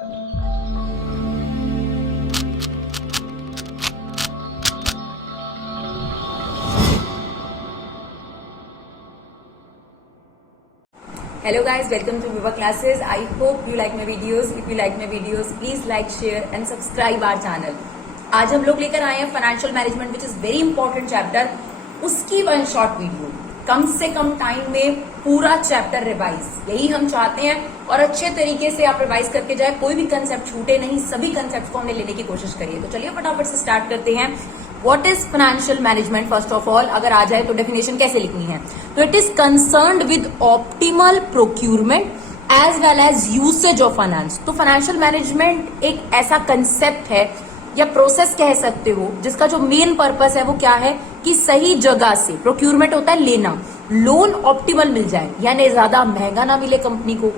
Hello guys, welcome to Viva Classes. I hope you like my videos. If you like my videos, please like, share and subscribe our channel. आज हम लोग लेकर आए हैं financial management which is very important chapter, उसकी one short video. कम से कम time में पूरा चैप्टर रिवाइज, यही हम चाहते हैं और अच्छे तरीके से आप रिवाइज करके जाए, कोई भी कंसेप्ट छूटे नहीं, सभी कंसेप्ट को हमने लेने की कोशिश करिए। तो चलिए फटाफट से स्टार्ट करते हैं। What is financial management? First of all अगर आ जाए तो डेफिनेशन कैसे लिखनी है, तो it is concerned with optimal procurement as well as usage of finance. तो फाइनेंशियल मैनेजमेंट एक ऐसा कंसेप्ट है या प्रोसेस कह सकते हो जिसका जो मेन पर्पस है वो क्या है कि सही जगह से, प्रोक्यूरमेंट होता है लेना, लोन ऑप्टिमल मिल जाए, यानी ज्यादा महंगा ना मिले कंपनी को,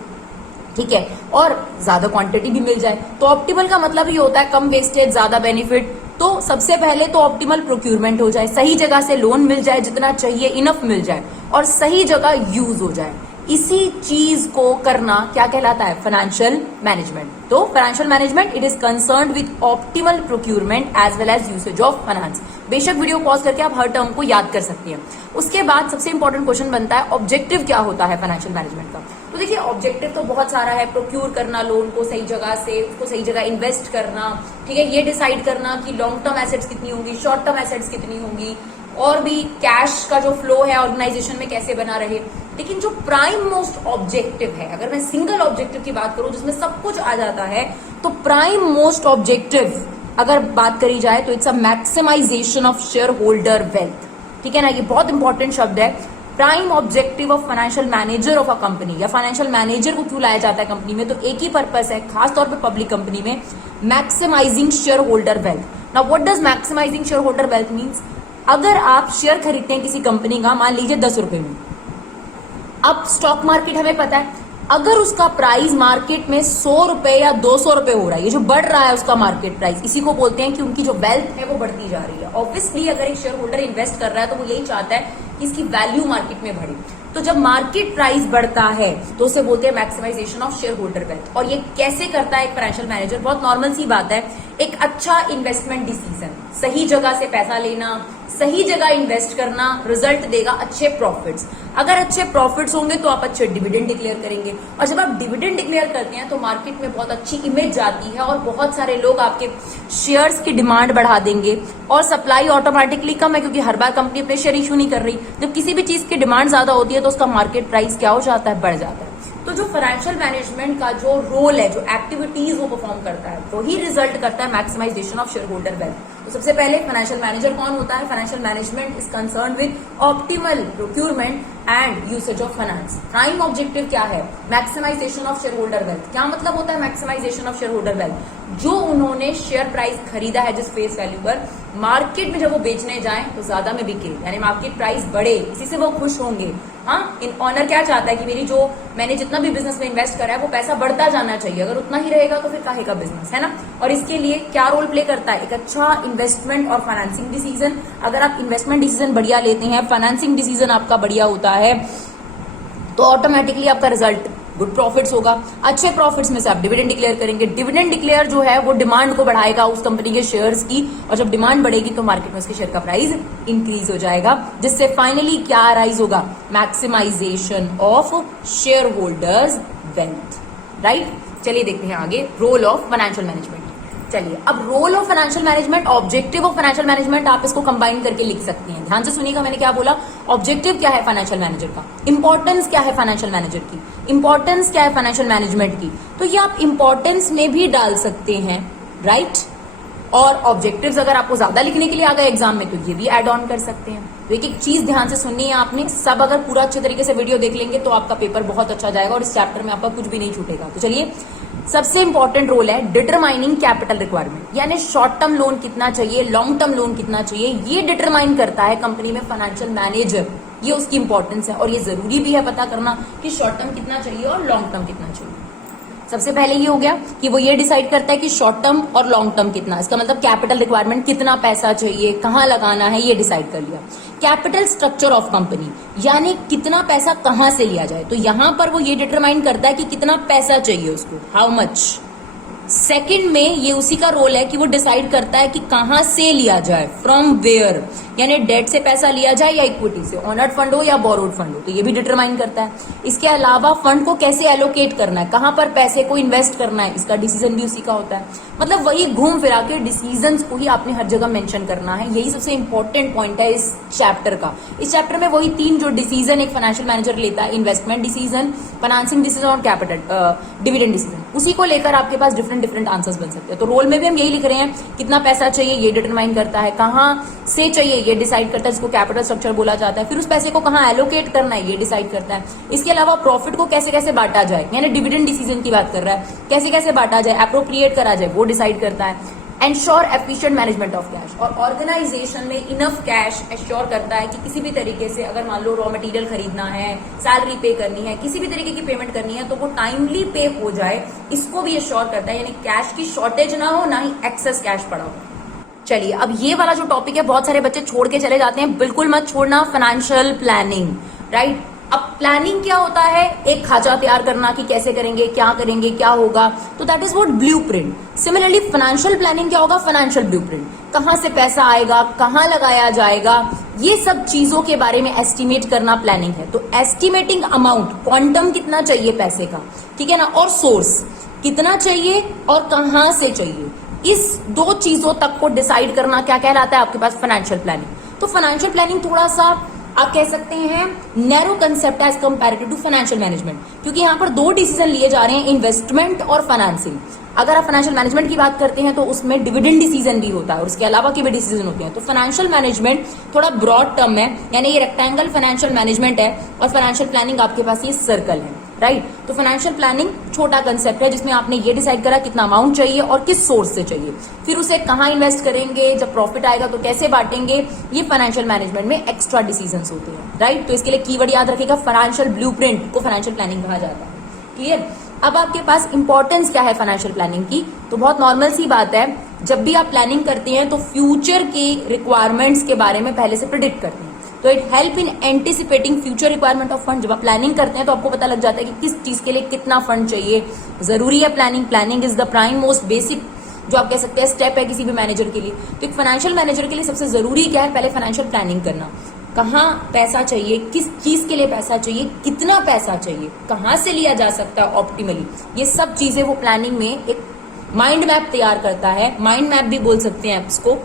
ठीक है, और ज्यादा क्वांटिटी भी मिल जाए। तो ऑप्टिमल का मतलब ये होता है कम वेस्टेज ज्यादा बेनिफिट। तो सबसे पहले तो ऑप्टिमल प्रोक्यूरमेंट हो जाए, सही जगह से लोन मिल जाए, जितना चाहिए इनफ मिल जाए और सही जगह यूज हो जाए। इसी चीज को करना क्या कहलाता है? Financial management. तो financial management it is concerned with optimal procurement as well as usage of finance. बेशक वीडियो पॉज करके आप हर टर्म को याद कर सकते हैं। उसके बाद सबसे इंपॉर्टेंट क्वेश्चन बनता है ऑब्जेक्टिव क्या होता है फाइनेंशियल मैनेजमेंट का। तो देखिए ऑब्जेक्टिव तो बहुत सारा है, प्रोक्यूर करना लोन को सही जगह से, उसको सही जगह इन्वेस्ट करना, ठीक है, ये डिसाइड करना कि लॉन्ग टर्म एसेट्स कितनी होंगी, शॉर्ट टर्म एसेट्स कितनी होंगी, और भी कैश का जो फ्लो है ऑर्गेनाइजेशन में कैसे बना रहे। लेकिन जो प्राइम मोस्ट ऑब्जेक्टिव है, अगर मैं सिंगल ऑब्जेक्टिव की बात करूं जिसमें सब कुछ आ जाता है, तो प्राइम मोस्ट ऑब्जेक्टिव अगर बात करी जाए तो it's a maximization of share holder wealth, ठीक है ना। ये बहुत इंपॉर्टेंट शब्द है। Prime objective of financial manager of a company, या फाइनेंशियल मैनेजर को क्यों लाया जाता है कंपनी में, तो एक ही पर्पस है, खासतौर पे पब्लिक कंपनी में, maximizing share holder wealth. Now what does maximizing share holder wealth means? अगर आप शेयर खरीदते हैं किसी कंपनी का, मान लीजिए 10 रुपए में, अब स्टॉक मार्केट हमें पता है अगर उसका प्राइस मार्केट में 100 रुपए या 200 रुपए हो रहा है, ये जो बढ़ रहा है उसका मार्केट प्राइस, इसी को बोलते हैं कि उनकी जो वेल्थ है वो बढ़ती जा रही है। ऑब्वियसली अगर एक शेयर होल्डर इन्वेस्ट कर रहा है तो वो यही चाहता है कि इसकी वैल्यू मार्केट में बढ़े। तो जब मार्केट प्राइस बढ़ता है तो उसे बोलते हैं maximization of share holder wealth. और ये कैसे करता है एक फाइनेंशियल मैनेजर? बहुत नॉर्मल सी बात है, एक अच्छा इन्वेस्टमेंट डिसीजन, सही जगह से पैसा लेना, सही जगह इन्वेस्ट करना, रिजल्ट देगा अच्छे प्रॉफिट्स। अगर अच्छे प्रॉफिट्स होंगे तो आप अच्छे डिविडेंड डिक्लेयर करेंगे, और जब आप डिविडेंड डिक्लेयर करते हैं तो मार्केट में बहुत अच्छी इमेज जाती है और बहुत सारे लोग आपके शेयर्स की डिमांड बढ़ा देंगे, और सप्लाई ऑटोमेटिकली कम है क्योंकि हर बार कंपनी अपने शेयर इशू नहीं कर रही। जब किसी भी चीज की डिमांड ज्यादा होती है तो उसका मार्केट प्राइस क्या हो जाता है? बढ़ जाता है। तो जो फाइनेंशियल मैनेजमेंट का जो रोल है, जो एक्टिविटीज वो परफॉर्म करता है, वो ही रिजल्ट करता है maximization of share holder wealth. तो सबसे पहले फाइनेंशियल मैनेजर कौन होता है? Financial management is concern with optimal procurement and usage of finance. Prime objective क्या है? Maximization of share holder wealth. क्या मतलब होता है maximization of share holder wealth? जो उन्होंने शेयर प्राइस खरीदा है जिस फेस वैल्यू पर, मार्केट में जब वो बेचने जाएं तो ज्यादा में बिके, यानी मार्केट प्राइस बढ़े, इसी से वो खुश होंगे। हाँ, इन ऑनर क्या चाहता है कि मेरी जो मैंने जितना भी बिजनेस में इन्वेस्ट करा है वो पैसा बढ़ता जाना चाहिए, अगर उतना ही रहेगा तो फिर काहे का बिजनेस, है ना। और इसके लिए क्या रोल प्ले करता है? एक अच्छा इन्वेस्टमेंट और फाइनेंसिंग डिसीजन। अगर आप इन्वेस्टमेंट डिसीजन बढ़िया लेते हैं, फाइनेंसिंग डिसीजन आपका बढ़िया होता है, तो ऑटोमेटिकली आपका रिजल्ट गुड प्रॉफिट्स होगा। अच्छे प्रॉफिट्स में से आप डिविडेंड डिक्लेयर करेंगे। डिविडेंड डिक्लेयर जो है वो डिमांड को बढ़ाएगा उस कंपनी के शेयर्स की, और जब डिमांड बढ़ेगी तो मार्केट में उसके शेयर का प्राइस इंक्रीज हो जाएगा, जिससे फाइनली क्या राइज होगा? Maximization of share holders wealth, right. चलिए देखते हैं आगे रोल ऑफ फाइनेंशियल मैनेजमेंट। चलिए अब role of financial management, objective of financial management, आप इसको कंबाइन करके लिख सकती हैं। ध्यान से सुनिएगा मैंने क्या बोला। ऑब्जेक्टिव क्या है फाइनेंशियल मैनेजर का, इंपॉर्टेंस क्या है फाइनेंशियल मैनेजर की, इंपॉर्टेंस क्या है फाइनेंशियल मैनेजमेंट की, तो ये आप इंपॉर्टेंस में भी डाल सकते हैं, राइट। और ऑब्जेक्टिव्स अगर आपको ज्यादा लिखने के लिए आ गए एग्जाम में तो ये भी ऐड ऑन कर सकते हैं। तो एक एक चीज ध्यान से सुननी है आपने, सब अगर पूरा अच्छे तरीके से वीडियो देख लेंगे तो आपका पेपर बहुत अच्छा जाएगा और इस चैप्टर में आपका कुछ भी नहीं छूटेगा। तो चलिए, सबसे इंपॉर्टेंट रोल है डिटरमाइनिंग कैपिटल रिक्वायरमेंट, यानी शॉर्ट टर्म लोन कितना चाहिए, लॉन्ग टर्म लोन कितना चाहिए, ये डिटरमाइन करता है कंपनी में फाइनेंशियल मैनेजर। ये उसकी इंपॉर्टेंस है और ये जरूरी भी है पता करना कि शॉर्ट टर्म कितना चाहिए और लॉन्ग टर्म कितना चाहिए। सबसे पहले ये हो गया कि वो ये डिसाइड करता है कि शॉर्ट टर्म और लॉन्ग टर्म कितना, इसका मतलब कैपिटल रिक्वायरमेंट कितना पैसा चाहिए, कहां लगाना है, ये डिसाइड कर लिया। कैपिटल स्ट्रक्चर ऑफ कंपनी, यानी कितना पैसा कहां से लिया जाए, तो यहां पर वो ये डिटरमाइन करता है कि कितना पैसा चाहिए उसको, हाउ मच, सेकंड में ये उसी का रोल है कि वो डिसाइड करता है कि कहां से लिया जाए, फ्रॉम वेयर, यानी डेट से पैसा लिया जाए या इक्विटी से, ऑनर्ड फंड हो या बोरोड फंड हो, तो ये भी डिटरमाइन करता है। इसके अलावा फंड को कैसे एलोकेट करना है, कहां पर पैसे को इन्वेस्ट करना है, इसका डिसीजन भी उसी का होता है। मतलब वही घूम फिरा के डिसीजंस को ही आपने हर जगह मेंशन करना है। यही सबसे इंपॉर्टेंट पॉइंट है इस चैप्टर का। इस चैप्टर में वही 3 जो डिसीजन एक फाइनेंशियल मैनेजर लेता है, इन्वेस्टमेंट डिसीजन, फाइनेंसिंग डिसीजन और कैपिटल डिविडेंड डिसीजन, उसी को लेकर आपके पास डिफरेंट आंसर्स बन सकते हैं। तो रोल में भी हम यही लिख रहे हैं, कितना पैसा चाहिए ये डिटरमाइन करता है, कहां से चाहिए ये डिसाइड करता है, जिसको कैपिटल स्ट्रक्चर बोला जाता है। फिर उस पैसे को कहां एलोकेट करना है ये डिसाइड करता है। इसके अलावा प्रॉफिट को कैसे कैसे बांटा जाए, यानी डिविडेंड डिसीजन की बात कर रहा है, कैसे कैसे बांटा जाए, अप्रोप्रिएट करा जाए, वो डिसाइड करता है। Ensure efficient management of cash, और ऑर्गेनाइजेशन में इनफ कैश एश्योर करता है कि किसी भी तरीके से अगर मान लो रॉ मटेरियल खरीदना है, सैलरी पे करनी है, किसी भी तरीके की पेमेंट करनी है, तो वो टाइमली पे हो जाए, इसको भी एश्योर करता है। यानी कैश की शॉर्टेज ना हो, ना ही एक्सेस कैश पड़ा हो। चलिए, अब ये वाला जो टॉपिक है बहुत सारे बच्चे छोड़ के चले जाते हैं, बिल्कुल मत छोड़ना, फाइनेंशियल प्लानिंग, राइट। अब प्लानिंग क्या होता है, एक खाचा तैयार करना कि कैसे करेंगे, क्या होगा, तो that is what blueprint. Similarly financial planning क्या होगा, फाइनेंशियल ब्लूप्रिंट, कहां से पैसा आएगा, कहां लगाया जाएगा, ये सब चीजों के बारे में एस्टिमेट करना प्लानिंग है। तो एस्टिमेटिंग अमाउंट, क्वांटम कितना चाहिए पैसे का, ठीक है ना, और सोर्स कितना चाहिए और कहां से चाहिए, इस 2 चीजों तक को डिसाइड करना क्या कहलाता है आपके पास, फाइनेंशियल प्लानिंग। तो फाइनेंशियल प्लानिंग थोड़ा सा आप कह सकते हैं narrow concept as comparative to financial management, क्योंकि यहां पर 2 डिसीजन लिए जा रहे हैं, इन्वेस्टमेंट और फाइनेंसिंग। अगर आप फाइनेंशियल मैनेजमेंट की बात करते हैं तो उसमें डिविडेंड डिसीजन भी होता है और उसके अलावा के भी डिसीजन होते हैं। तो फाइनेंशियल मैनेजमेंट थोड़ा ब्रॉड टर्म है, यानी ये रेक्टेंगल फाइनेंशियल मैनेजमेंट है और फाइनेंशियल प्लानिंग आपके पास ये सर्कल है, राइट। तो फाइनेंशियल प्लानिंग छोटा कंसेप्ट है जिसमें आपने ये डिसाइड करा कितना अमाउंट चाहिए और किस सोर्स से चाहिए, फिर उसे कहां इन्वेस्ट करेंगे, जब प्रॉफिट आएगा तो कैसे बांटेंगे, ये फाइनेंशियल मैनेजमेंट में एक्स्ट्रा डिसीजंस होते हैं, राइट। तो इसके लिए कीवर्ड याद रखिएगा, फाइनेंशियल ब्लूप्रिंट को फाइनेंशियल प्लानिंग कहा जाता है, क्लियर। अब आपके पास इंपॉर्टेंस क्या है फाइनेंशियल प्लानिंग की, तो बहुत नॉर्मल सी बात है, जब भी आप प्लानिंग करते हैं तो फ्यूचर के रिक्वायरमेंट्स के बारे में पहले से प्रिडिक्ट करते हैं। तो it help in anticipating future requirement of fund. जब आप प्लानिंग करते हैं तो आपको पता लग जाता है कि किस चीज के लिए कितना फंड चाहिए, जरूरी है planning. Planning is the prime most basic जो आप कह सकते हैं स्टेप है किसी भी मैनेजर के लिए। तो एक फाइनेंशियल मैनेजर के लिए सबसे जरूरी क्या है, पहले फाइनेंशियल प्लानिंग करना, कहाँ पैसा चाहिए, किस चीज के लिए पैसा चाहिए, कितना पैसा चाहिए, कहां से लिया जा सकता है ऑप्टिमली, ये सब चीजें वो प्लानिंग में एक माइंड मैप तैयार करता है, माइंड मैप भी बोल सकते हैं इसको,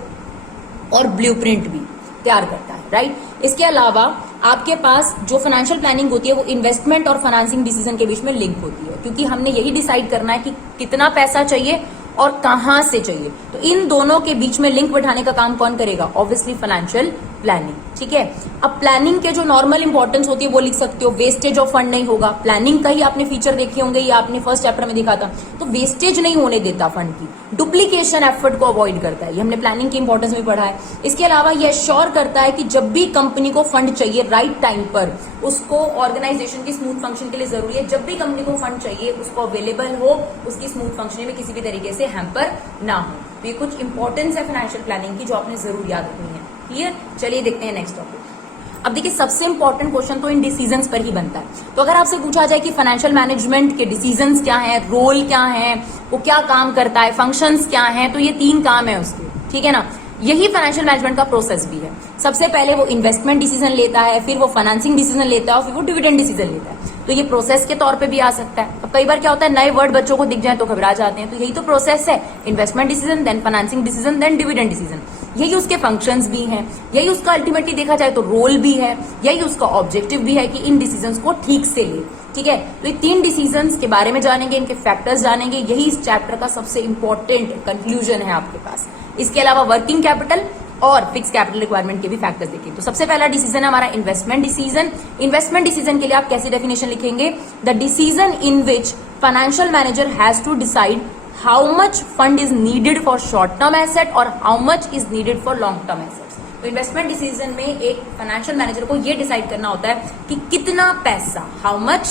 और ब्लूप्रिंट भी तैयार करता है, राइट। इसके अलावा आपके पास जो फाइनेंशियल प्लानिंग होती है वो इन्वेस्टमेंट और फाइनेंसिंग डिसीजन के बीच में लिंक होती है, क्योंकि हमने यही डिसाइड करना है कि कितना पैसा चाहिए और कहां से चाहिए। तो इन दोनों के बीच में लिंक बैठाने का काम कौन करेगा, ऑब्वियसली फाइनेंशियल प्लानिंग, ठीक है। अब प्लानिंग के जो नॉर्मल इंपॉर्टेंस होती है वो लिख सकते हो, वेस्टेज ऑफ फंड नहीं होगा, प्लानिंग का ही आपने फीचर देखे होंगे, ये आपने फर्स्ट चैप्टर में देखा था। तो वेस्टेज नहीं होने देता फंड की, डुप्लीकेशन एफर्ट को अवॉइड करता है, ये हमने प्लानिंग की इंपॉर्टेंस में पढ़ा है। इसके अलावा ये श्योर करता है कि जब भी कंपनी को फंड चाहिए राइट टाइम पर, उसको ऑर्गेनाइजेशन की स्मूथ फंक्शन के लिए जरूरी है, जब भी कंपनी को फंड चाहिए उसको अवेलेबल हो, उसकी स्मूथ फंक्शनिंग में किसी भी तरीके से हैम्पर ना हो। तो ये कुछ इंपॉर्टेंस है फाइनेंशियल प्लानिंग की जो आपने जरूर याद रखनी है, क्लियर। चलिए देखते हैं नेक्स्ट टॉपिक। अब देखिए सबसे इंपॉर्टेंट क्वेश्चन तो इन डिसीजंस पर ही बनता है। तो अगर आपसे पूछा जाए कि फाइनेंशियल मैनेजमेंट के डिसीजंस क्या हैं, रोल क्या है, वो क्या काम करता है, फंक्शंस क्या हैं, तो ये 3 काम है उसके, ठीक है ना। यही फाइनेंशियल मैनेजमेंट का प्रोसेस भी है। सबसे पहले वो इन्वेस्टमेंट डिसीजन लेता है, फिर वो फाइनेंसिंग डिसीजन लेता है और फिर वो डिविडेंड डिसीजन लेता है। तो ये प्रोसेस के तौर पे भी आ सकता है। अब कई बार क्या होता है, नए वर्ड बच्चों को दिख जाए तो घबरा जाते हैं, तो यही तो प्रोसेस है, investment decision, then financing decision, then dividend decision. यही उसके फंक्शंस भी हैं, यही उसका अल्टीमेटली देखा जाए तो रोल भी है, यही उसका ऑब्जेक्टिव भी है कि इन डिसीजंस को ठीक से ले, ठीक है। तो ये 3 डिसीजंस के बारे में जानेंगे, इनके फैक्टर्स जानेंगे, यही इस चैप्टर का सबसे इंपॉर्टेंट कंक्लूजन है आपके पास। इसके अलावा वर्किंग कैपिटल और फिक्स कैपिटल रिक्वायरमेंट के भी फैक्टर्स देखेंगे। तो सबसे पहला डिसीजन है हमारा इन्वेस्टमेंट डिसीजन। इन्वेस्टमेंट डिसीजन के लिए आप कैसी डेफिनेशन लिखेंगे, the decision in which financial manager has to decide how much fund is needed for short term asset और how much is needed for long term assets. तो investment decision में एक financial manager को यह decide करना होता है कि कितना पैसा, हाउ मच,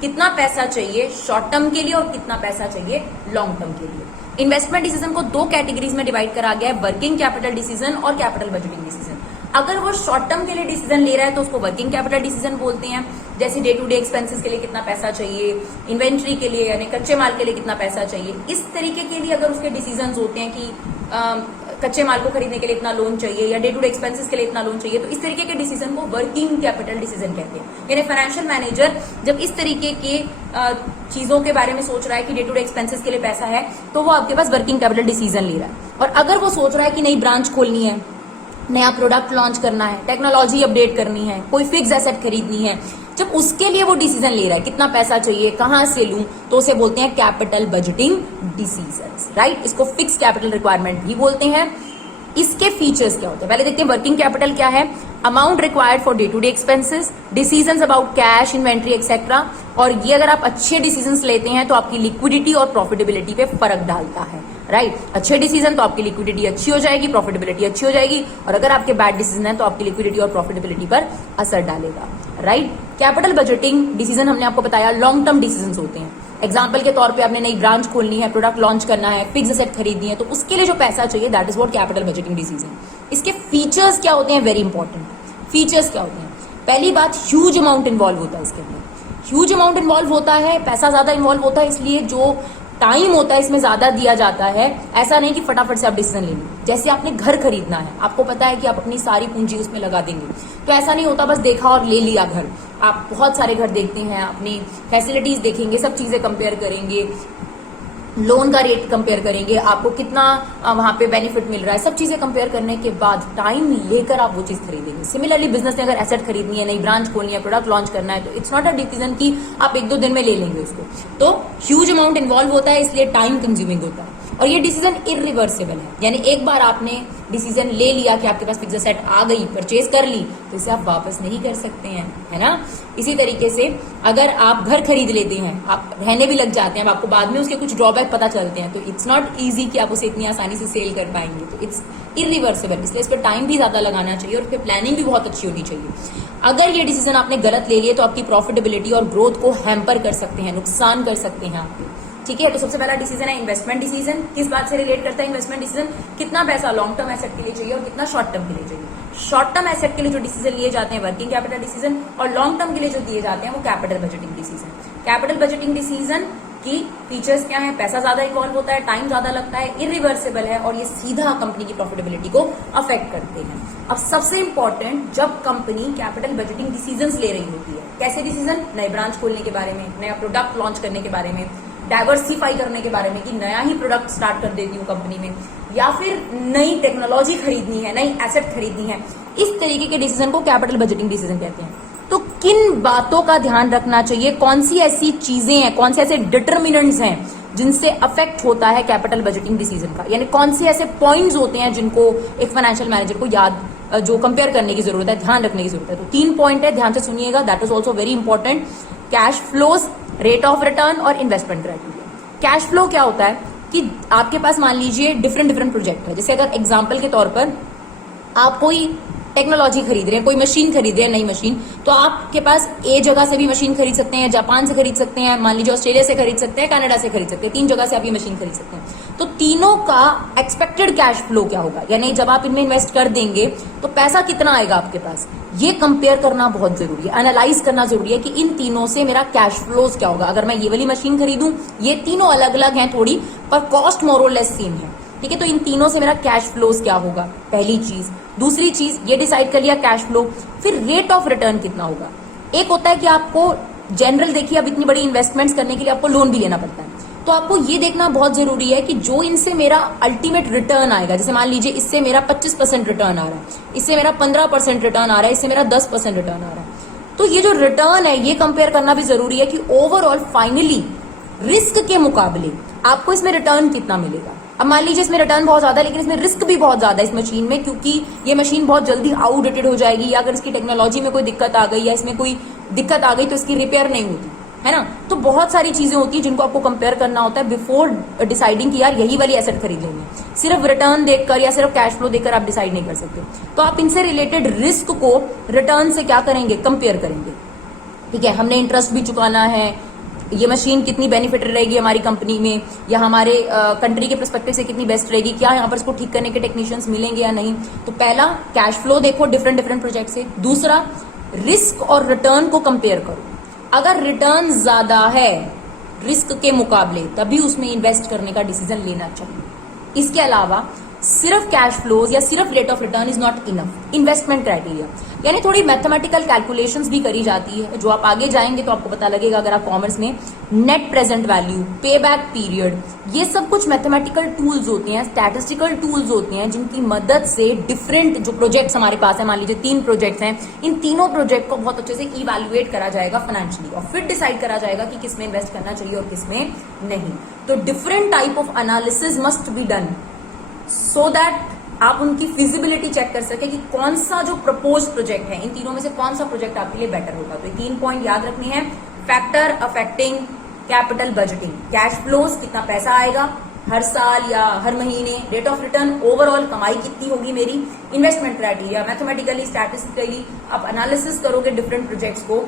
कितना पैसा चाहिए शॉर्ट टर्म के लिए और कितना पैसा चाहिए लॉन्ग टर्म के लिए। इन्वेस्टमेंट डिसीजन को 2 कैटेगरीज में डिवाइड करा गया है, वर्किंग कैपिटल डिसीजन और कैपिटल बजटिंग डिसीजन। अगर वो शॉर्ट टर्म के लिए डिसीजन ले रहा है तो उसको वर्किंग कैपिटल डिसीजन बोलते हैं, जैसे डे टू डे एक्सपेंसेस के लिए कितना पैसा चाहिए, इन्वेंट्री के लिए यानी कच्चे माल के लिए कितना पैसा चाहिए, इस तरीके के लिए अगर उसके डिसीजन होते हैं कि कच्चे माल को खरीदने के लिए इतना लोन चाहिए या डे टू डे एक्सपेंसेस के लिए इतना लोन चाहिए, तो इस तरीके के डिसीजन को वर्किंग कैपिटल डिसीजन कहते हैं। यानी फाइनेंशियल मैनेजर जब इस तरीके के चीजों के बारे में सोच रहा है कि डे टू डे एक्सपेंसेस के लिए पैसा है, तो वो आपके पास वर्किंग कैपिटल डिसीजन ले रहा है। और अगर वो सोच रहा है कि नई ब्रांच खोलनी है, नया प्रोडक्ट लॉन्च करना है, टेक्नोलॉजी अपडेट करनी है, कोई फिक्स एसेट खरीदनी है, जब उसके लिए वो डिसीजन ले रहा है कितना पैसा चाहिए, कहां से लूं, तो उसे बोलते हैं कैपिटल बजटिंग डिसीजंस, राइट। इसको फिक्स कैपिटल रिक्वायरमेंट भी बोलते हैं। इसके फीचर्स क्या होते हैं पहले देखते हैं। वर्किंग कैपिटल क्या है? Amount required for day to day expenses, decisions about cash, inventory etcetera. और ये अगर आप अच्छे डिसीजंस लेते हैं तो आपकी लिक्विडिटी और प्रॉफिटेबिलिटी पे फर्क डालता है, राइट। अच्छे डिसीजन तो आपकी लिक्विडिटी अच्छी हो जाएगी, प्रॉफिटेबिलिटी अच्छी हो जाएगी, और अगर आपके बैड डिसीजन है तो आपकी लिक्विडिटी और प्रॉफिटेबिलिटी पर असर डालेगा, राइट। कैपिटल बजटिंग डिसीजन हमने आपको बताया लॉन्ग टर्म डिसीजंस होते हैं। एग्जाम्पल के तौर पे आपने नई ब्रांच खोलनी है, प्रोडक्ट लॉन्च करना है, फिक्स एसेट खरीदनी है, तो उसके लिए जो पैसा चाहिए that is what capital budgeting decision. इसके फीचर्स क्या होते हैं? Very important. फीचर्स क्या होते हैं? पहली बात, ह्यूज अमाउंट इन्वॉल्व होता है इसके अंदर। ह्यूज अमाउंट इन्वॉल्व होता है, पैसा ज्यादा इन्वॉल्व होता है, इसलिए जो टाइम होता है इसमें ज्यादा दिया जाता है। ऐसा नहीं कि फटाफट से आप डिसीजन ले लो। जैसे आपने घर खरीदना है, आपको पता है कि आप अपनी सारी पूंजी उसमें लगा देंगे, तो ऐसा नहीं होता बस देखा और ले लिया घर। आप बहुत सारे घर देखते हैं, अपनी फैसिलिटीज देखेंगे, सब चीजें कंपेयर करेंगे, लोन का रेट कंपेयर करेंगे, आपको कितना वहां पे बेनिफिट मिल रहा है, सब चीजें कंपेयर करने के बाद टाइम लेकर आप वो चीज खरीदेंगे। सिमिलरली बिजनेस में अगर एसेट खरीदनी है, नई ब्रांच खोलनी है, प्रोडक्ट लॉन्च करना है, तो इट्स नॉट अ डिसीजन कि आप एक दो दिन में ले लेंगे उसको। तो ह्यूज अमाउंट इन्वॉल्व होता है, इसलिए टाइम कंज्यूमिंग होता है। और ये डिसीजन इरिवर्सिबल है, यानी एक बार आपने डिसीजन ले लिया कि आपके पास फिक्स एसेट आ गई, परचेज कर ली, तो इसे आप वापस नहीं कर सकते हैं, है ना। इसी तरीके से अगर आप घर खरीद लेते हैं, आप रहने भी लग जाते हैं, अब आपको बाद में उसके कुछ ड्रॉबैक पता चलते हैं, तो इट्स नॉट ईजी कि आप उसे इतनी आसानी से सेल कर पाएंगे, तो इट्स इरिवर्सिबल। इसलिए इस पर टाइम भी ज्यादा लगाना चाहिए और फिर प्लानिंग भी बहुत अच्छी होनी चाहिए। अगर ये डिसीजन आपने गलत ले लिए तो आपकी प्रॉफिटेबिलिटी और ग्रोथ को हैम्पर कर सकते हैं, नुकसान कर सकते हैं आपको, ठीक है। तो सबसे पहला डिसीजन है इन्वेस्टमेंट डिसीजन। किस बात से रिलेट करता है इन्वेस्टमेंट डिसीजन? कितना पैसा लॉन्ग टर्म एसेट के लिए चाहिए और कितना शॉर्ट टर्म के लिए चाहिए। शॉर्ट टर्म एसेट के लिए जो डिसीजन लिए जाते हैं वर्किंग कैपिटल डिसीजन, और लॉन्ग टर्म के लिए जो दिए जाते हैं वो capital budgeting decision. Capital budgeting decision की फीचर्स क्या है? पैसा ज्यादा इन्वॉल्व होता है, टाइम ज्यादा लगता है, इरिवर्सिबल है, और ये सीधा कंपनी की प्रॉफिटेबिलिटी को अफेक्ट करते हैं। अब सबसे इंपॉर्टेंट, जब कंपनी कैपिटल बजटिंग डिसीजंस ले रही होती है, कैसे डिसीजन? नई ब्रांच खोलने के बारे में, नया प्रोडक्ट लॉन्च करने के बारे में, डाइवर्सिफाई करने के बारे में कि नया ही प्रोडक्ट स्टार्ट कर देती हूँ कंपनी में, या फिर नई टेक्नोलॉजी खरीदनी है, नई एसेट खरीदनी है, इस तरीके के डिसीजन को कैपिटल बजटिंग डिसीजन कहते हैं। तो किन बातों का ध्यान रखना चाहिए, कौन सी ऐसी चीजें हैं, कौन से ऐसे डिटर्मिनेंट्स हैं जिनसे अफेक्ट होता है कैपिटल बजटिंग डिसीजन का, यानी कौन से ऐसे पॉइंट्स होते हैं जिनको एक फाइनेंशियल मैनेजर को याद जो कंपेयर करने की जरूरत है, ध्यान रखने की जरूरत है। तो 3 पॉइंट है, ध्यान से सुनिएगा, that is also very important. Cash flows, rate of return और इन्वेस्टमेंट क्राइटेरिया। कैश फ्लो क्या होता है कि आपके पास मान लीजिए डिफरेंट प्रोजेक्ट है, जैसे अगर एग्जाम्पल के तौर पर आप कोई टेक्नोलॉजी खरीद रहे हैं, कोई मशीन खरीद रहे हैं, नई मशीन, तो आपके पास ए जगह से भी मशीन खरीद सकते हैं, जापान से खरीद सकते हैं, मान लीजिए ऑस्ट्रेलिया से खरीद सकते हैं, कनाडा से खरीद सकते हैं, 3 जगह से आप ये मशीन खरीद सकते हैं। तो तीनों का एक्सपेक्टेड कैश फ्लो क्या होगा, यानी जब आप इनमें इन्वेस्ट कर देंगे तो पैसा कितना आएगा आपके पास, ये कंपेयर करना बहुत जरूरी है, एनालाइज करना जरूरी है कि इन तीनों से मेरा कैश फ्लोज क्या होगा। अगर मैं ये वाली मशीन खरीदूं, ये तीनों अलग अलग हैं थोड़ी, पर कॉस्ट मोर और लेस सेम है, ठीक है। तो इन तीनों से मेरा कैश फ्लोज क्या होगा, पहली चीज। दूसरी चीज, ये डिसाइड कर लिया कैश फ्लो, फिर रेट ऑफ रिटर्न कितना होगा। एक होता है कि आपको जनरल, देखिए अब इतनी बड़ी इन्वेस्टमेंट्स करने के लिए आपको लोन भी लेना पड़ता है, तो आपको ये देखना बहुत जरूरी है कि जो इनसे मेरा अल्टीमेट रिटर्न आएगा, जैसे मान लीजिए इससे मेरा 25% रिटर्न आ रहा है, इससे मेरा 15% रिटर्न आ रहा है, इससे मेरा 10% रिटर्न आ रहा है, तो ये जो रिटर्न है ये कंपेयर करना भी जरूरी है कि ओवरऑल फाइनली रिस्क के मुकाबले आपको इसमें रिटर्न कितना मिलेगा। अब मान लीजिए इसमें रिटर्न बहुत ज्यादा है, लेकिन इसमें रिस्क भी बहुत ज्यादा है इस मशीन में, क्योंकि ये मशीन बहुत जल्दी आउटडेटेड हो जाएगी, या अगर इसकी टेक्नोलॉजी में कोई दिक्कत आ गई या इसमें कोई दिक्कत आ गई तो इसकी रिपेयर नहीं होती, है ना। तो बहुत सारी चीजें होती है जिनको आपको कंपेयर करना होता है बिफोर डिसाइडिंग कि यार यही वाली एसेट खरीद लेंगे। सिर्फ रिटर्न देखकर या सिर्फ कैश फ्लो देखकर आप डिसाइड नहीं कर सकते। तो आप इनसे रिलेटेड रिस्क को रिटर्न से क्या करेंगे, कंपेयर करेंगे, ठीक है। हमने इंटरेस्ट भी चुकाना है, ये मशीन कितनी बेनिफिट रहेगी हमारी कंपनी में या हमारे कंट्री के पर्सपेक्टिव से कितनी बेस्ट रहेगी, क्या यहाँ पर इसको ठीक करने के टेक्नीशियंस मिलेंगे या नहीं। तो पहला कैश फ्लो देखो डिफरेंट प्रोजेक्ट से। दूसरा रिस्क और रिटर्न को कंपेयर करो, अगर रिटर्न ज्यादा है रिस्क के मुकाबले तभी उसमें इन्वेस्ट करने का डिसीजन लेना चाहिए। इसके अलावा सिर्फ कैश फ्लोज या सिर्फ rate of return is not enough. Investment criteria यानी थोड़ी मैथमेटिकल कैलकुलेशंस भी करी जाती है, जो आप आगे जाएंगे तो आपको पता लगेगा अगर आप कॉमर्स में। नेट प्रेजेंट वैल्यू, पे बैक पीरियड, ये सब कुछ मैथमेटिकल टूल्स होते हैं, स्टैटिस्टिकल टूल्स होते हैं जिनकी मदद से डिफरेंट जो प्रोजेक्ट्स हमारे पास है, मान लीजिए 3 प्रोजेक्ट्स हैं, इन तीनों प्रोजेक्ट को बहुत अच्छे से इवैल्यूएट करा जाएगा फाइनेंशियली और फिर डिसाइड करा जाएगा कि किसमें इन्वेस्ट करना चाहिए और किसमें नहीं। तो different type of analysis must be done so that आप उनकी फिजिबिलिटी चेक कर सके कि कौन सा जो प्रपोज प्रोजेक्ट है, इन तीनों में से कौन सा प्रोजेक्ट आपके लिए बेटर होगा। तो ये 3 पॉइंट याद रखने हैं। Factor affecting capital budgeting, cash flows कितना पैसा आएगा हर साल या हर महीने, रेट ऑफ रिटर्न ओवरऑल कमाई कितनी होगी मेरी, इन्वेस्टमेंट क्राइटेरिया, मैथमेटिकली स्टैटिस्टिकली आप एनालिसिस करोगे डिफरेंट प्रोजेक्ट्स को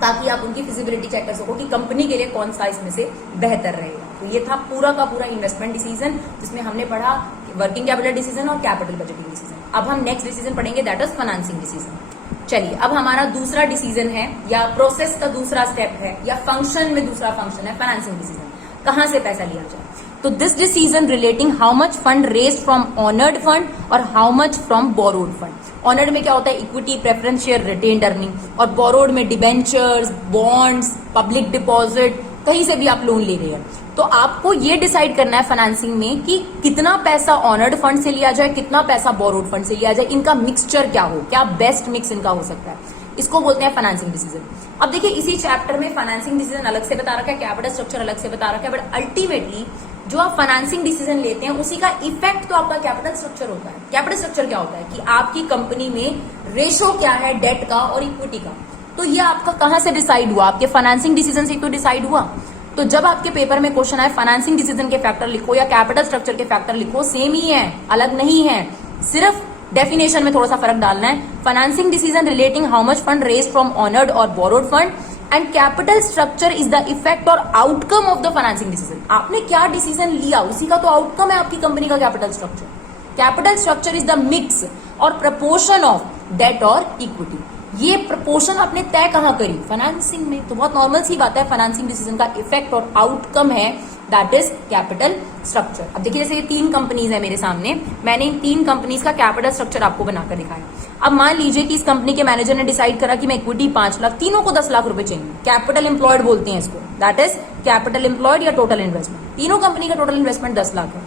ताकि आप उनकी फिजिबिलिटी चेक कर सको कि कंपनी के लिए कौन सा इसमें से बेहतर रहेगा। तो ये था पूरा का पूरा इन्वेस्टमेंट डिसीजन जिसमें हमने पढ़ा वर्किंग कैपिटल डिसीजन और कैपिटल बजटिंग डिसीजन। अब हम नेक्स्ट डिसीजन पढ़ेंगे दैट इज फाइनेंसिंग डिसीजन। चलिए अब हमारा दूसरा डिसीजन है या प्रोसेस का दूसरा स्टेप है या फंक्शन में दूसरा फंक्शन है फाइनेंसिंग डिसीजन, कहां से पैसा लिया जाए। तो this decision relating how much fund raised from owned fund और how much from borrowed fund. Owned में क्या होता है, equity, preference share, retained earning, और बोरोड में डिबेंचर्स, बॉन्ड्स, पब्लिक डिपॉजिट, कहीं से भी आप लोन ले रहे हैं। तो आपको ये डिसाइड करना है फाइनेंसिंग में कि कितना पैसा ऑनर्ड फंड से लिया जाए, कितना पैसा बोरोड फंड से लिया जाए, इनका मिक्सचर क्या हो, क्या बेस्ट मिक्स इनका हो सकता है, इसको बोलते हैं फाइनेंसिंग डिसीजन। अब देखिए इसी चैप्टर में फाइनेंसिंग डिसीजन अलग से बता रखा है, कैपिटल स्ट्रक्चर अलग से बता रखा है, बट अल्टीमेटली जो आप फाइनेंसिंग डिसीजन लेते हैं उसी का इफेक्ट तो आपका कैपिटल स्ट्रक्चर होता है। कैपिटल स्ट्रक्चर क्या होता है कि आपकी कंपनी में रेशो क्या है डेट का और इक्विटी का। तो ये आपका कहां से डिसाइड हुआ, आपके फाइनेंसिंग डिसीजन से तो डिसाइड हुआ। तो जब आपके पेपर में क्वेश्चन आए फाइनेंसिंग डिसीजन के फैक्टर लिखो या कैपिटल स्ट्रक्चर के फैक्टर लिखो, सेम ही है, अलग नहीं है, सिर्फ डेफिनेशन में थोड़ा सा फर्क डालना है। Financing decision relating how much fund raised from owned और borrowed fund and capital structure is the effect और outcome of the financing decision. आपने क्या डिसीजन लिया उसी का तो आउटकम है आपकी कंपनी का capital structure. Capital structure is the mix और प्रपोर्शन ऑफ डेट और इक्विटी। ये प्रपोर्शन आपने तय कहां करी, फाइनेंसिंग में। तो बहुत नॉर्मल सी बात है, फाइनेंसिंग डिसीजन का इफेक्ट और आउटकम है दैट इज कैपिटल स्ट्रक्चर। अब देखिए जैसे ये 3 कंपनीज है मेरे सामने, मैंने इन 3 कंपनीज का कैपिटल स्ट्रक्चर आपको बनाकर दिखाया। अब मान लीजिए कि इस कंपनी के मैनेजर ने डिसाइड करा कि मैं इक्विटी 5 लाख, तीनों को 10 लाख रुपए चाहिए, कैपिटल एम्प्लॉयड बोलते हैं इसको, दैट इज कैपिटल एम्प्लॉयड या टोटल इन्वेस्टमेंट। तीनों कंपनी का टोटल इन्वेस्टमेंट 10 लाख है,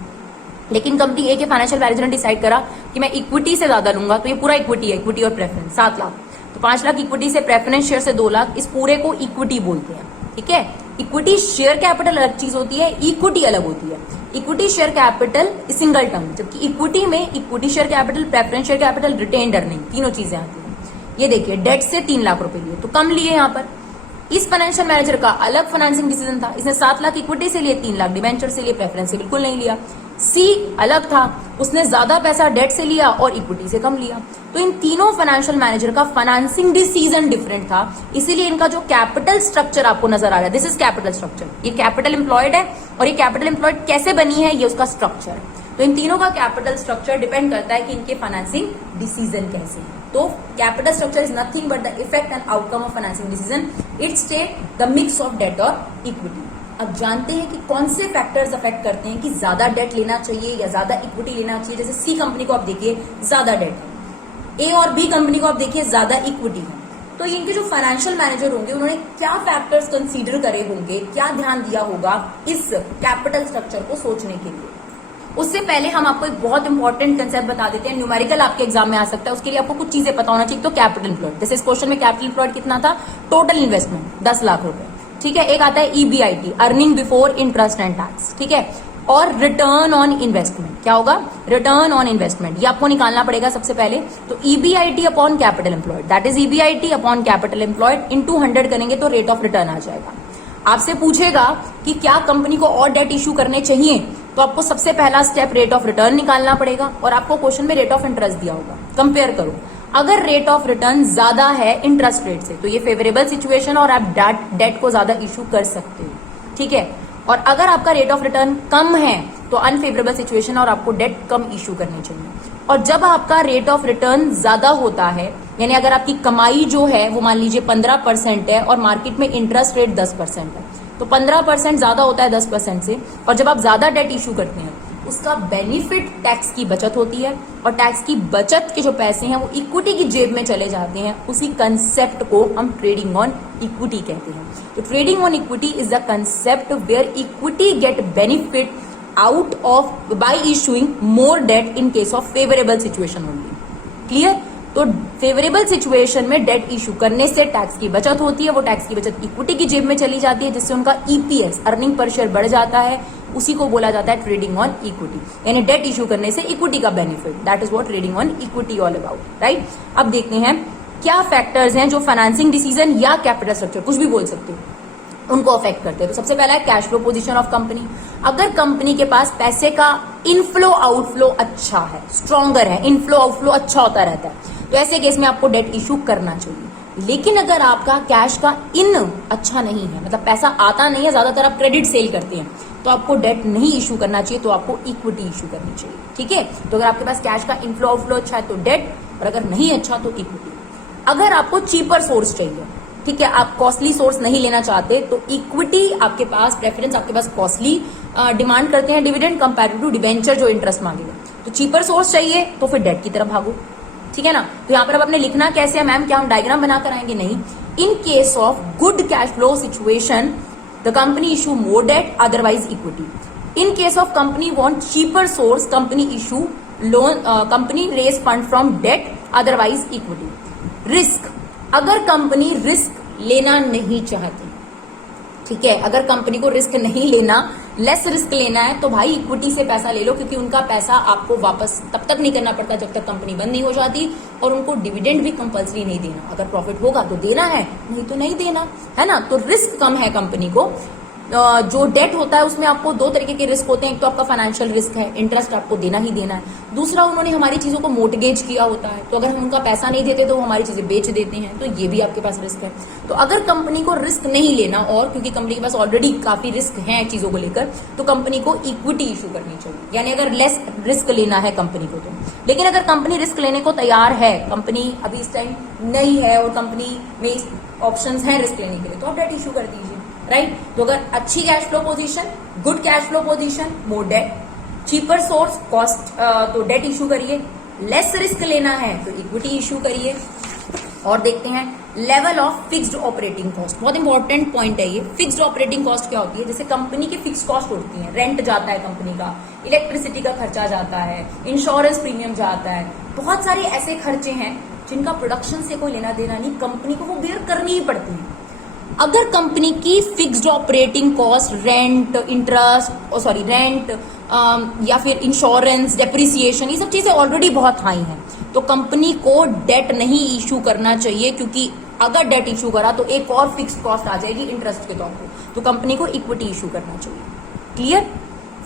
लेकिन कंपनी ए के फाइनेंशियल मैनेजर ने डिसाइड करा कि मैं इक्विटी से ज्यादा लूंगा, तो ये पूरा इक्विटी है, इक्विटी और प्रेफरेंस 7 लाख, तो 5 लाख इक्विटी से, प्रेफरेंस शेयर से 2 लाख, इस पूरे को इक्विटी बोलते हैं। ठीक है, इक्विटी शेयर कैपिटल अलग चीज होती है, इक्विटी अलग होती है। Equity share capital single term, जबकि इक्विटी में equity share capital, preference share capital, retained earning, तीनों चीजें आती हैं। ये देखिए डेट से 3 लाख रुपए लिए तो कम लिए यहाँ पर। इस फाइनेंशियल मैनेजर का अलग फाइनेंसिंग डिसीजन था, इसने 7 लाख इक्विटी से लिए, 3 लाख डिबेंचर से लिए, प्रेफरेंस से बिल्कुल नहीं लिया। सी अलग था, उसने ज्यादा पैसा डेट से लिया और इक्विटी से कम लिया। तो इन तीनों फाइनेंशियल मैनेजर का फाइनेंसिंग डिसीजन डिफरेंट था, इसीलिए इनका जो कैपिटल स्ट्रक्चर आपको नजर आ रहा है, दिस इज कैपिटल स्ट्रक्चर। ये कैपिटल एम्प्लॉयड है और ये कैपिटल एम्प्लॉयड कैसे बनी है, ये उसका स्ट्रक्चर। तो इन तीनों का कैपिटल स्ट्रक्चर डिपेंड करता है कि इनके फाइनेंसिंग डिसीजन कैसे हैं। तो capital structure is nothing but the effect and outcome of financing decision. It state the mix of debt और इक्विटी। अब जानते हैं कि कौन से फैक्टर्स अफेक्ट करते हैं कि ज्यादा डेट लेना चाहिए या ज्यादा इक्विटी लेना चाहिए। जैसे सी कंपनी को आप देखिए ज्यादा डेट है, ए और बी कंपनी को आप देखिए ज्यादा इक्विटी है। तो इनके जो फाइनेंशियल मैनेजर होंगे उन्होंने क्या फैक्टर्स कंसीडर करे होंगे, क्या ध्यान दिया होगा इस कैपिटल स्ट्रक्चर को सोचने के लिए। उससे पहले हम आपको एक बहुत इंपॉर्टेंट कंसेप्ट बता देते हैं, न्यूमेरिकल आपके एग्जाम में आ सकता है, उसके लिए आपको कुछ चीजें पता होना चाहिए। तो कैपिटल एम्प्लॉयड, जैसे इस क्वेश्चन में कैपिटल एम्प्लॉयड कितना था, टोटल इन्वेस्टमेंट 10 लाख रुपए। ठीक है, एक आता है EBIT, earning before interest and tax. ठीक है, और रिटर्न ऑन इन्वेस्टमेंट क्या होगा, रिटर्न ऑन इन्वेस्टमेंट, ये आपको निकालना पड़ेगा सबसे पहले। तो EBIT upon capital employed, that is EBIT upon capital employed into 100 करेंगे तो रेट ऑफ रिटर्न आ जाएगा। आपसे पूछेगा कि क्या कंपनी को और डेट इश्यू करने चाहिए, तो आपको सबसे पहला स्टेप रेट ऑफ रिटर्न निकालना पड़ेगा और आपको क्वेश्चन में रेट ऑफ इंटरेस्ट दिया होगा। कंपेयर करो, अगर रेट ऑफ रिटर्न ज्यादा है इंटरेस्ट रेट से तो ये फेवरेबल सिचुएशन और आप डेट को ज्यादा इशू कर सकते हो, ठीक है। और अगर आपका रेट ऑफ रिटर्न कम है तो अनफेवरेबल सिचुएशन और आपको डेट कम इशू करनी चाहिए। और जब आपका रेट ऑफ रिटर्न ज्यादा होता है, यानी अगर आपकी कमाई जो है वो मान लीजिए 15% है और मार्केट में इंटरेस्ट रेट 10% है, तो 15% ज्यादा होता है 10% से, और जब आप ज्यादा डेट इशू करते हैं उसका बेनिफिट टैक्स की बचत होती है, और टैक्स की बचत के जो पैसे हैं वो इक्विटी की जेब में चले जाते हैं। उसी कंसेप्ट को हम ट्रेडिंग ऑन इक्विटी कहते हैं। तो trading on equity is the concept where equity get benefit out of by issuing more debt in case of favourable situation only. Clear? तो फेवरेबल सिचुएशन में डेट इशू करने से tax की बचत होती है, वो टैक्स की बचत इक्विटी की जेब में चली जाती है, जिससे उनका ईपीएस अर्निंग पर शेयर बढ़ जाता है। उसी को बोला जाता है ट्रेडिंग ऑन इक्विटी, यानी डेट इशू करने से इक्विटी का benefit. That is what trading on equity all about, right. अब देखते हैं क्या फैक्टर्स हैं जो फाइनेंसिंग डिसीजन या कैपिटल स्ट्रक्चर, कुछ भी बोल सकते हो, उनको अफेक्ट करते हैं। तो सबसे पहला है cash flow position of company. अगर कंपनी के पास पैसे का इनफ्लो आउटफ्लो अच्छा है, स्ट्रॉन्गर है, इनफ्लो आउटफ्लो अच्छा होता रहता है, तो ऐसे केस में आपको डेट इशू करना चाहिए। लेकिन अगर आपका कैश का इन अच्छा नहीं है, मतलब पैसा आता नहीं है, ज्यादातर आप क्रेडिट सेल करते हैं, तो आपको डेट नहीं इशू करना चाहिए, तो आपको इक्विटी इशू करनी चाहिए, ठीक है। तो अगर आपके पास कैश का इनफ्लो आउटफ्लो अच्छा है तो डेट, और अगर नहीं अच्छा तो इक्विटी। अगर आपको चीपर सोर्स चाहिए, ठीक है, आप कॉस्टली सोर्स नहीं लेना चाहते, तो इक्विटी आपके पास प्रेफरेंस, आपके पास कॉस्टली डिमांड करते हैं डिविडेंड कंपेरेटिव टू डिवेंचर जो इंटरेस्ट मांगेगा। तो चीपर सोर्स चाहिए तो फिर डेट की तरफ भागो, ठीक है ना। तो यहां पर अब आपने लिखना कैसे है मैम, क्या हम डायग्राम बनाकर आएंगे? नहीं। In case of good cash flow situation the company issue more debt, otherwise equity. In case of company want cheaper source, company issue loan, company raise fund from debt, otherwise equity. Risk, अगर company risk लेना नहीं चाहती, ठीक है, अगर company को risk नहीं लेना, लेस रिस्क लेना है, तो भाई इक्विटी से पैसा ले लो, क्योंकि उनका पैसा आपको वापस तब तक नहीं करना पड़ता जब तक कंपनी बंद नहीं हो जाती, और उनको डिविडेंड भी कंपल्सरी नहीं देना। अगर प्रॉफिट होगा तो देना है, नहीं तो नहीं देना, है ना। तो रिस्क कम है कंपनी को। जो डेट होता है उसमें आपको दो तरीके के रिस्क होते हैं, एक तो आपका फाइनेंशियल रिस्क है, इंटरेस्ट आपको देना ही देना है, दूसरा उन्होंने हमारी चीजों को मोर्टगेज किया होता है, तो अगर हम उनका पैसा नहीं देते तो वो हमारी चीजें बेच देते हैं, तो ये भी आपके पास रिस्क है। तो अगर कंपनी को रिस्क नहीं लेना, और क्योंकि कंपनी के पास ऑलरेडी काफी रिस्क है चीजों को लेकर, तो कंपनी को इक्विटी इशू करनी चाहिए, यानी अगर लेस रिस्क लेना है कंपनी को तो। लेकिन अगर कंपनी रिस्क लेने को तैयार है, कंपनी अभी इस टाइम नहीं है और कंपनी में ऑप्शंस हैं रिस्क लेने के लिए, तो आप डेट इशू कर दीजिए, राइट। तो अगर अच्छी cash flow position, good cash flow position, more debt, cheaper source, cost, तो डेट इशू करिए। लेस रिस्क लेना है तो इक्विटी इशू करिए। और देखते हैं level of fixed operating cost, बहुत इंपॉर्टेंट पॉइंट है ये। फिक्स्ड ऑपरेटिंग कॉस्ट क्या होती है? जैसे कंपनी की फिक्स कॉस्ट होती है, रेंट जाता है कंपनी का, इलेक्ट्रिसिटी का खर्चा जाता है, इंश्योरेंस प्रीमियम जाता है, बहुत सारे ऐसे खर्चे हैं जिनका प्रोडक्शन से कोई लेना देना नहीं, कंपनी को वो बेयर करनी ही पड़ती है। अगर कंपनी की fixed operating cost, rent, interest, rent या फिर इंश्योरेंस, डेप्रिसिएशन, ये सब चीजें ऑलरेडी बहुत हाई हैं, तो कंपनी को डेट नहीं इशू करना चाहिए, क्योंकि अगर डेट इशू करा तो एक और फिक्स्ड कॉस्ट आ जाएगी इंटरेस्ट के तौर पे, तो कंपनी को इक्विटी इशू करना चाहिए। क्लियर?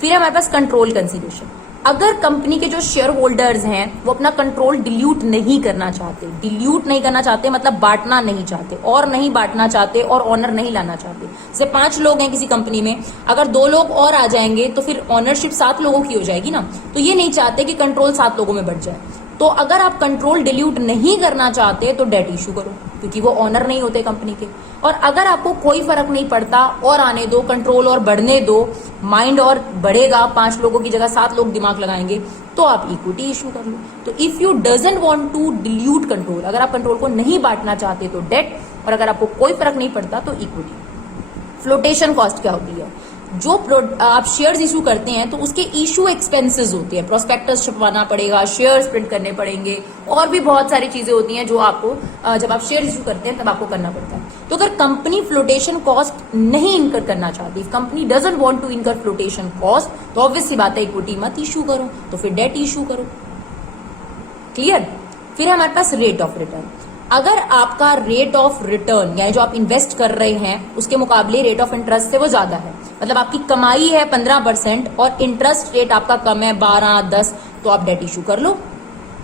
फिर हमारे पास कंट्रोल कंसीडरेशन। अगर कंपनी के जो शेयर होल्डर्स हैं वो अपना कंट्रोल डिल्यूट नहीं करना चाहते, डिल्यूट नहीं करना चाहते मतलब बांटना नहीं चाहते, और नहीं बांटना चाहते और ऑनर नहीं लाना चाहते। जैसे 5 लोग हैं किसी कंपनी में, अगर 2 लोग और आ जाएंगे तो फिर ऑनरशिप 7 लोगों की हो जाएगी ना, तो ये नहीं चाहते कि कंट्रोल 7 लोगों में बढ़ जाए। तो अगर आप कंट्रोल डिल्यूट नहीं करना चाहते तो डेट इशू करो, क्योंकि वो ऑनर नहीं होते कंपनी के। और अगर आपको कोई फर्क नहीं पड़ता और आने दो, कंट्रोल और बढ़ने दो, माइंड और बढ़ेगा, 5 लोगों की जगह 7 लोग दिमाग लगाएंगे, तो आप इक्विटी इशू कर लो। तो if you doesn't want to dilute control, अगर आप कंट्रोल को नहीं बांटना चाहते तो डेट, और अगर आपको कोई फर्क नहीं पड़ता तो इक्विटी। फ्लोटेशन कॉस्ट क्या होती है? जो आप शेयर्स इशू करते हैं तो उसके इशू एक्सपेंसेस होते हैं, प्रोस्पेक्टस छपवाना पड़ेगा, शेयर्स प्रिंट करने पड़ेंगे, और भी बहुत सारी चीजें होती हैं जो आपको जब आप शेयर इशू करते हैं तब आपको करना पड़ता है। तो अगर कंपनी फ्लोटेशन कॉस्ट नहीं इनकर करना चाहती, company doesn't want to incur flotation cost, तो ऑब्वियस सी बात है इक्विटी मत इशू करो, तो फिर डेट इशू करो। क्लियर? फिर हमारे पास रेट ऑफ रिटर्न। अगर आपका रेट ऑफ रिटर्न यानी जो आप इन्वेस्ट कर रहे हैं उसके मुकाबले रेट ऑफ इंटरेस्ट से वो ज्यादा है, मतलब आपकी कमाई है 15% और इंटरेस्ट रेट आपका कम है 12, 10, तो आप डेट इशू कर लो।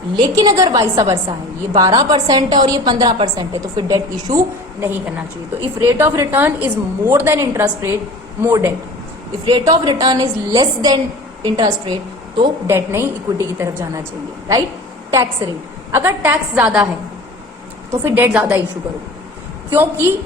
लेकिन अगर वाइसा वर्सा है, ये 12% है और ये 15% है, तो फिर डेट इशू नहीं करना चाहिए। तो if rate of return is more than interest rate, more debt. If rate of return is less than interest rate, तो डेट नहीं, इक्विटी की तरफ जाना चाहिए, राइट। टैक्स रेट, अगर टैक्स ज्यादा है तो फिर डेट ज्यादा इशू करो, क्योंकि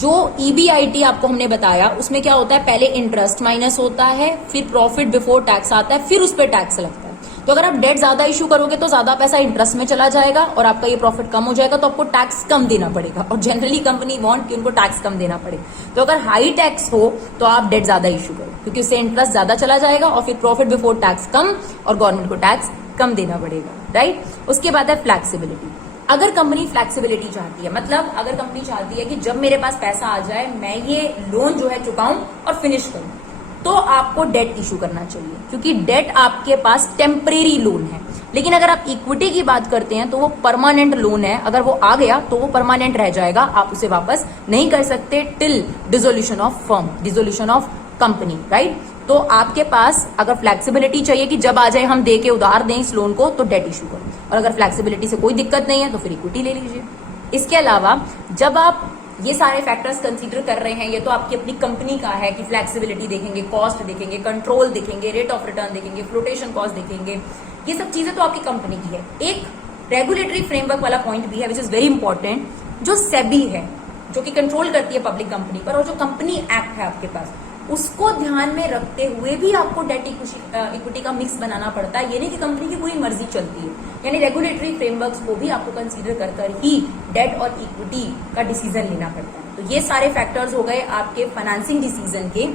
जो ईबीआईटी आपको हमने बताया उसमें क्या होता है, पहले इंटरेस्ट माइनस होता है, फिर प्रॉफिट बिफोर टैक्स आता है, फिर उस पर टैक्स लगता है। तो अगर आप डेट ज्यादा इशू करोगे तो ज्यादा पैसा इंटरेस्ट में चला जाएगा और आपका ये प्रॉफिट कम हो जाएगा, तो आपको टैक्स कम देना पड़ेगा। और जनरली कंपनी वांट कि उनको टैक्स कम देना पड़े। तो अगर हाई टैक्स हो तो आप डेट ज्यादा इशू करो, क्योंकि उससे इंटरेस्ट ज्यादा चला जाएगा और फिर प्रॉफिट बिफोर टैक्स कम और गवर्नमेंट को टैक्स कम देना पड़ेगा, राइट। उसके बाद है फ्लैक्सिबिलिटी। अगर कंपनी फ्लैक्सिबिलिटी चाहती है, मतलब अगर कंपनी चाहती है कि जब मेरे पास पैसा आ जाए मैं ये लोन जो है चुकाऊं और फिनिश करूं, तो आपको डेट इशू करना चाहिए, क्योंकि डेट आपके पास टेम्परेरी लोन है। लेकिन अगर आप इक्विटी की बात करते हैं तो वो परमानेंट लोन है, अगर वो आ गया तो वो परमानेंट रह जाएगा, आप उसे वापस नहीं कर सकते till dissolution of firm, dissolution of company, right. तो आपके पास अगर फ्लैक्सिबिलिटी चाहिए कि जब आ जाए हम दे के उधार दें इस लोन को, तो डेट इशू करो, और अगर फ्लैक्सिबिलिटी से कोई दिक्कत नहीं है तो फिर इक्विटी ले लीजिए। इसके अलावा जब आप ये सारे फैक्टर्स कंसीडर कर रहे हैं, ये तो आपकी अपनी कंपनी का है कि फ्लैक्सिबिलिटी देखेंगे, कॉस्ट देखेंगे, कंट्रोल देखेंगे, रेट ऑफ रिटर्न देखेंगे, फ्लोटेशन कॉस्ट देखेंगे, ये सब चीजें तो आपकी कंपनी की है। एक रेगुलेटरी फ्रेमवर्क वाला पॉइंट भी है विच इज वेरी इंपॉर्टेंट, जो सेबी है, जो कि कंट्रोल करती है पब्लिक कंपनी पर, और जो कंपनी एक्ट है आपके पास, उसको ध्यान में रखते हुए भी आपको डेट इक्विटी का मिक्स बनाना पड़ता है। ये नहीं कि कंपनी की पूरी मर्जी चलती है, यानी रेगुलेटरी फ्रेमवर्क्स को भी आपको कंसीडर कर ही डेट और इक्विटी का डिसीजन लेना पड़ता है। तो ये सारे फैक्टर्स हो गए आपके फाइनेंसिंग डिसीजन के।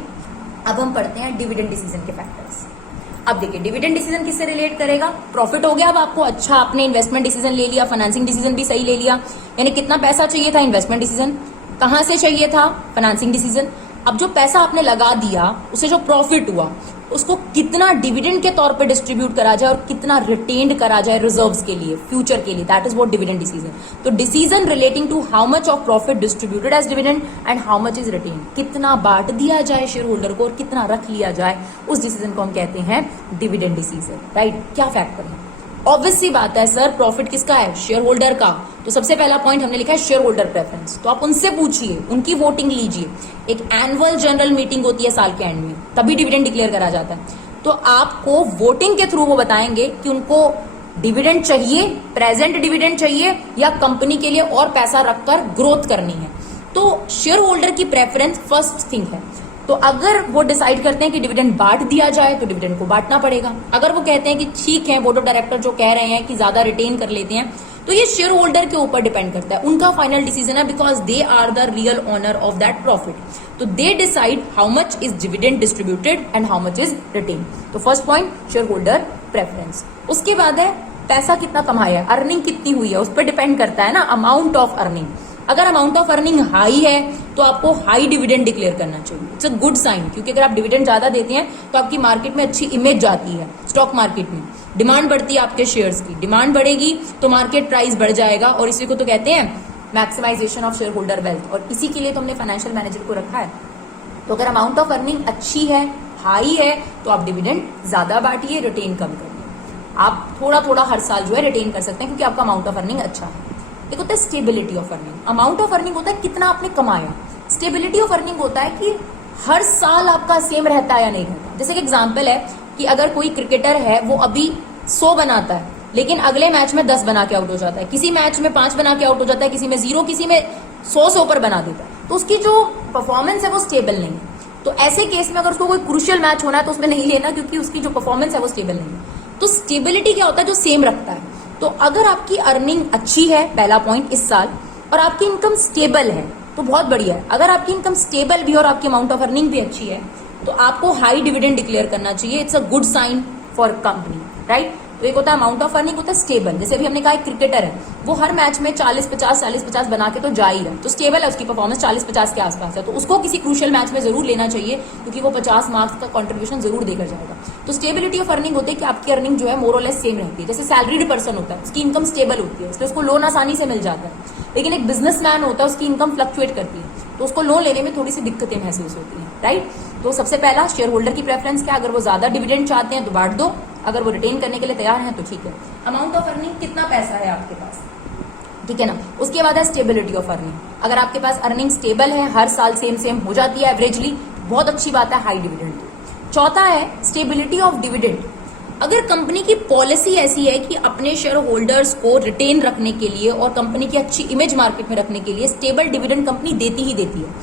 अब हम पढ़ते हैं डिविडेंड डिसीजन के फैक्टर्स। अब देखिए डिविडेंड डिसीजन किससे रिलेट करेगा, प्रॉफिट हो गया अब आपको, अच्छा आपने इन्वेस्टमेंट डिसीजन ले लिया, फाइनेंसिंग डिसीजन भी सही ले लिया, यानी कितना पैसा चाहिए था, इन्वेस्टमेंट डिसीजन, कहां से चाहिए था, फाइनेंसिंग डिसीजन। अब जो पैसा आपने लगा दिया उसे जो प्रॉफिट हुआ उसको कितना डिविडेंड के तौर पे डिस्ट्रीब्यूट करा जाए और कितना रिटेन्ड करा जाए रिजर्व्स के लिए, फ्यूचर के लिए, that is what dividend decision. तो decision relating to how much of profit distributed as dividend and how much is retained, कितना बांट दिया जाए शेयर होल्डर को और कितना रख लिया जाए, उस डिसीजन को हम कहते हैं डिविडेंड डिसीजन, राइट। क्या फैक्टर है, ऑब्वियस सी बात है सर, प्रॉफिट किसका है, शेयर होल्डर का। तो सबसे पहला पॉइंट हमने लिखा है शेयर होल्डर प्रेफरेंस, तो आप उनसे पूछिए, उनकी वोटिंग लीजिए। एक एनुअल जनरल मीटिंग होती है साल के एंड में, तभी डिविडेंड डिक्लेयर करा जाता है। तो आपको वोटिंग के थ्रू वो बताएंगे कि उनको डिविडेंड चाहिए, प्रेजेंट डिविडेंड चाहिए, या कंपनी के लिए और पैसा रखकर ग्रोथ करनी है। तो शेयर होल्डर की प्रेफरेंस फर्स्ट थिंग है। तो अगर वो डिसाइड करते हैं कि डिविडेंड बांट दिया जाए तो डिविडेंड को बांटना पड़ेगा। अगर वो कहते हैं कि ठीक है, बोर्ड ऑफ डायरेक्टर जो कह रहे हैं कि ज्यादा रिटेन कर लेते हैं, तो ये शेयर होल्डर के ऊपर डिपेंड करता है, उनका फाइनल डिसीजन है, because they are the real owner of that profit. तो they decide how much is dividend distributed and how much is retain. तो first point shareholder preference. उसके बाद है पैसा कितना कमाया है, अर्निंग कितनी हुई है, उस पर डिपेंड करता है ना, अमाउंट ऑफ अर्निंग। अगर अमाउंट ऑफ अर्निंग हाई है तो आपको हाई डिविडेंड डिक्लेयर करना चाहिए, इट्स अ गुड साइन, क्योंकि अगर आप डिविडेंड ज्यादा देते हैं तो आपकी मार्केट में अच्छी इमेज जाती है, स्टॉक मार्केट में डिमांड बढ़ती है आपके शेयर्स की, डिमांड बढ़ेगी तो मार्केट प्राइस बढ़ जाएगा, और इसी को तो कहते हैं maximization of share holder wealth, और इसी के लिए तो हमने फाइनेंशियल मैनेजर को रखा है। तो अगर अमाउंट ऑफ अर्निंग अच्छी है, हाई है, तो आप डिविडेंड ज्यादा बांटिए, रिटेन कम करिए। आप थोड़ा थोड़ा हर साल जो है रिटेन कर सकते हैं, क्योंकि आपका अमाउंट ऑफ अर्निंग अच्छा है। एक होता है stability of earning, amount of earning होता है कितना आपने कमाया, स्टेबिलिटी ऑफ अर्निंग होता है कि हर साल आपका सेम रहता है या नहीं रहता। जैसे कि एग्जांपल है कि अगर कोई क्रिकेटर है, वो अभी 100 बनाता है, लेकिन अगले मैच में 10 बना के आउट हो जाता है, किसी मैच में 5 बना के आउट हो जाता है, किसी में 0, किसी में 100 से ऊपर बना देता है, तो उसकी जो परफॉर्मेंस है वो स्टेबल नहीं है। तो ऐसे केस में अगर उसको कोई क्रूशियल मैच होना है तो उसमें नहीं लेना, क्योंकि उसकी जो परफॉर्मेंस है वो स्टेबल नहीं है। तो स्टेबिलिटी क्या होता है, जो सेम रखता है। तो अगर आपकी अर्निंग अच्छी है, पहला पॉइंट इस साल, और आपकी इनकम स्टेबल है तो बहुत बढ़िया है। अगर आपकी इनकम स्टेबल भी और आपकी अमाउंट ऑफ अर्निंग भी अच्छी है तो आपको हाई डिविडेंड डिक्लेयर करना चाहिए, it's a good sign for company, right. तो एक होता है अमाउंट ऑफ अर्निंग, होता है स्टेबल। जैसे अभी हमने कहा एक क्रिकेटर है, वो हर मैच में 40-50 बना के तो जा ही रहा है, तो स्टेबल है, उसकी परफॉर्मेंस 40-50 के आसपास है, तो उसको किसी क्रूशियल मैच में जरूर लेना चाहिए, क्योंकि वो 50 मार्क्स का कंट्रीब्यूशन जरूर देकर जाएगा। तो स्टेबिलिटी ऑफ अर्निंग होती है कि आपकी अर्निंग जो है मोर और लेस सेम रहती है। जैसे सैलरीड पर्सन होता है, उसकी इनकम स्टेबल होती है, इसलिए उसको लोन आसानी से मिल जाता है। लेकिन एक बिजनेसमैन होता है, उसकी इनकम फ्लक्चुएट करती है, तो उसको लोन लेने में थोड़ी सी दिक्कतें महसूस होती हैं, राइट। तो सबसे पहला शेयर होल्डर की प्रेफरेंस क्या, अगर वो ज्यादा डिविडेंड चाहते हैं तो बांट दो, अगर वो रिटेन करने के लिए तैयार हैं तो ठीक है। अमाउंट ऑफ अर्निंग, कितना पैसा है आपके पास, ठीक है ना। उसके बाद है स्टेबिलिटी ऑफ अर्निंग। अगर आपके पास अर्निंग स्टेबल है, हर साल सेम हो जाती है एवरेजली, बहुत अच्छी बात है, हाई डिविडेंड। चौथा है स्टेबिलिटी ऑफ डिविडेंड। अगर कंपनी की पॉलिसी ऐसी है कि अपने शेयर होल्डर्स को रिटेन रखने के लिए और कंपनी की अच्छी इमेज मार्केट में रखने के लिए स्टेबल डिविडेंड कंपनी देती ही देती है,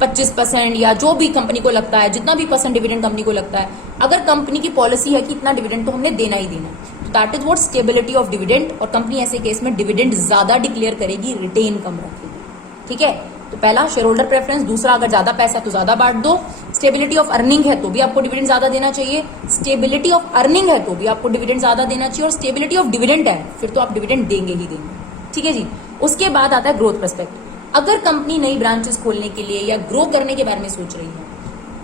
25% या जो भी कंपनी को लगता है, जितना भी परसेंट डिविडेंड कंपनी को लगता है, अगर कंपनी की पॉलिसी है कि इतना डिविडेंड तो हमने देना ही देना है, तो that is what stability of dividend. और कंपनी ऐसे केस में डिविडेंड ज्यादा डिक्लेयर करेगी, रिटेन कम रखेगी, ठीक है। तो पहला शेयर होल्डर प्रेफरेंस, दूसरा अगर ज्यादा पैसा तो ज्यादा बांट दो, स्टेबिलिटी ऑफ अर्निंग है तो भी आपको डिविडेंड ज्यादा देना चाहिए, स्टेबिलिटी ऑफ अर्निंग है तो भी आपको डिविडेंड ज्यादा देना चाहिए, और स्टेबिलिटी ऑफ डिविडेंड है फिर तो आप डिविडेंड देंगे ही देंगे, ठीक है जी। उसके बाद आता है ग्रोथ पर्सपेक्ट। अगर कंपनी नई ब्रांचेस खोलने के लिए या ग्रो करने के बारे में सोच रही है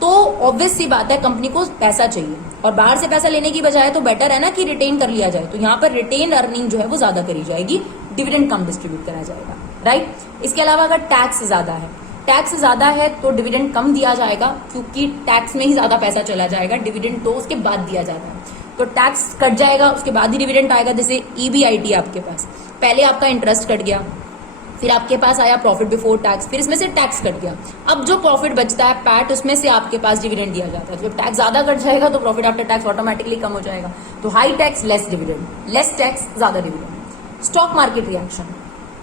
तो ऑब्वियस सी बात है कंपनी को पैसा चाहिए, और बाहर से पैसा लेने की बजाय तो बेटर है ना कि रिटेन कर लिया जाए। तो यहाँ पर रिटेन अर्निंग जो है वो ज्यादा करी जाएगी, डिविडेंड कम डिस्ट्रीब्यूट करा जाएगा, राइट। इसके अलावा अगर टैक्स ज्यादा है तो डिविडेंड कम दिया जाएगा, क्योंकि टैक्स में ही ज्यादा पैसा चला जाएगा, डिविडेंड तो उसके बाद दिया जाता है। तो टैक्स कट जाएगा, उसके बाद ही डिविडेंड आएगा। जैसे EBIT आपके पास, पहले आपका इंटरेस्ट कट गया, फिर आपके पास आया प्रॉफिट बिफोर टैक्स, फिर इसमें से टैक्स कट गया, अब जो प्रॉफिट बचता है पैट, उसमें से आपके पास डिविडेंड दिया जाता है। जब टैक्स ज्यादा कट जाएगा तो प्रॉफिट आफ्टर टैक्स ऑटोमेटिकली कम हो जाएगा। तो high tax less dividend, less tax ज्यादा डिविडेंड। स्टॉक मार्केट रिएक्शन,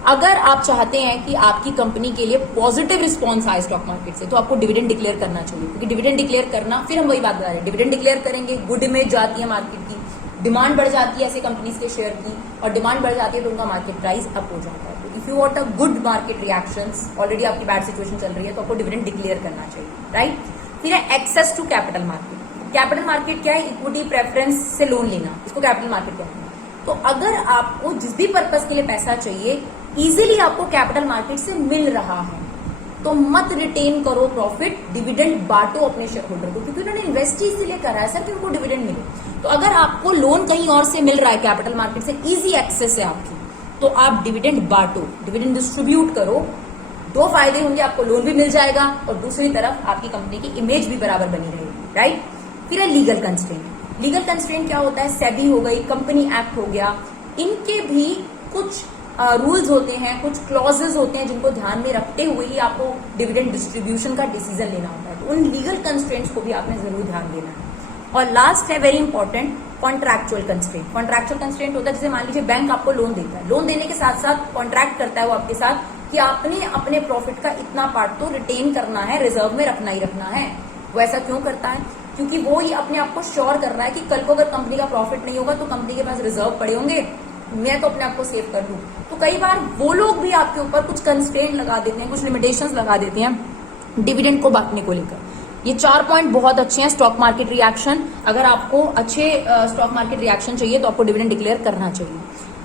अगर आप चाहते हैं कि आपकी कंपनी के लिए पॉजिटिव रिस्पॉन्स आए स्टॉक मार्केट से तो आपको डिविडेंड डिक्लेयर करना चाहिए, क्योंकि डिविडेंड डिक्लेयर करना, फिर हम वही बात बता रहे हैं, डिविडेंड डिक्लेयर करेंगे, गुड इमेज जाती है मार्केट की, डिमांड बढ़ जाती है ऐसे कंपनीज के शेयर की, और डिमांड बढ़ जाती है तो उनका मार्केट प्राइस अप हो जाता है। तो if you want a good market reactions, already आपकी बैड सिचुएशन चल रही है तो आपको डिविडेंड डिक्लेयर करना चाहिए, राइट। फिर है access to capital market. Capital market क्या है, इक्विटी प्रेफरेंस से लोन लेना, इसको कैपिटल मार्केट कहते हैं। तो अगर आपको जिस भी पर्पस के लिए पैसा चाहिए इजीली आपको कैपिटल मार्केट से मिल रहा है तो मत रिटेन करो प्रॉफिट, डिविडेंड बांटो अपने शेयर होल्डर को, क्योंकि उन्होंने इन्वेस्ट ही इसलिए करा है सर कि उनको डिविडेंड मिले। तो अगर आपको लोन कहीं और से मिल रहा है, कैपिटल मार्केट से इजी एक्सेस है आपकी, तो आप डिविडेंड बांटो, डिविडेंड डिस्ट्रीब्यूट करो। दो फायदे होंगे, आपको लोन भी मिल जाएगा और दूसरी तरफ आपकी कंपनी की इमेज भी बराबर बनी रहेगी, राइट। फिर है लीगल कंस्ट्रेंट। लीगल कंस्ट्रेंट क्या होता है, सेबी हो गई, कंपनी एक्ट हो गया, इनके भी कुछ रूल्स होते हैं, कुछ क्लॉजेस होते हैं जिनको ध्यान में रखते हुए ही आपको डिविडेंड डिस्ट्रीब्यूशन का डिसीजन लेना होता है। तो उन लीगल कंस्ट्रेंट्स को भी आपने जरूर ध्यान देना है। और लास्ट है very important, contractual constraint. Contractual constraint होता है जैसे मान लीजिए बैंक आपको लोन देता है, लोन देने के साथ साथ कॉन्ट्रैक्ट करता है वो आपके साथ कि आपने अपने प्रॉफिट का इतना पार्ट तो रिटेन करना है, रिजर्व में रखना ही रखना है। वो ऐसा क्यों करता है, क्योंकि वो ही अपने आप को श्योर कर रहा है कि कल को अगर कंपनी का प्रॉफिट नहीं होगा तो कंपनी के पास रिजर्व पड़े होंगे, मैं तो अपने आप को सेव कर लूं। तो कई बार वो लोग भी आपके ऊपर कुछ कंस्ट्रेंट लगा देते हैं, कुछ लिमिटेशंस लगा देते हैं डिविडेंड को बांटने को लेकर। ये 4 पॉइंट बहुत अच्छे हैं। स्टॉक मार्केट रिएक्शन, अगर आपको अच्छे स्टॉक मार्केट रिएक्शन चाहिए तो आपको डिविडेंड डिक्लेयर करना चाहिए।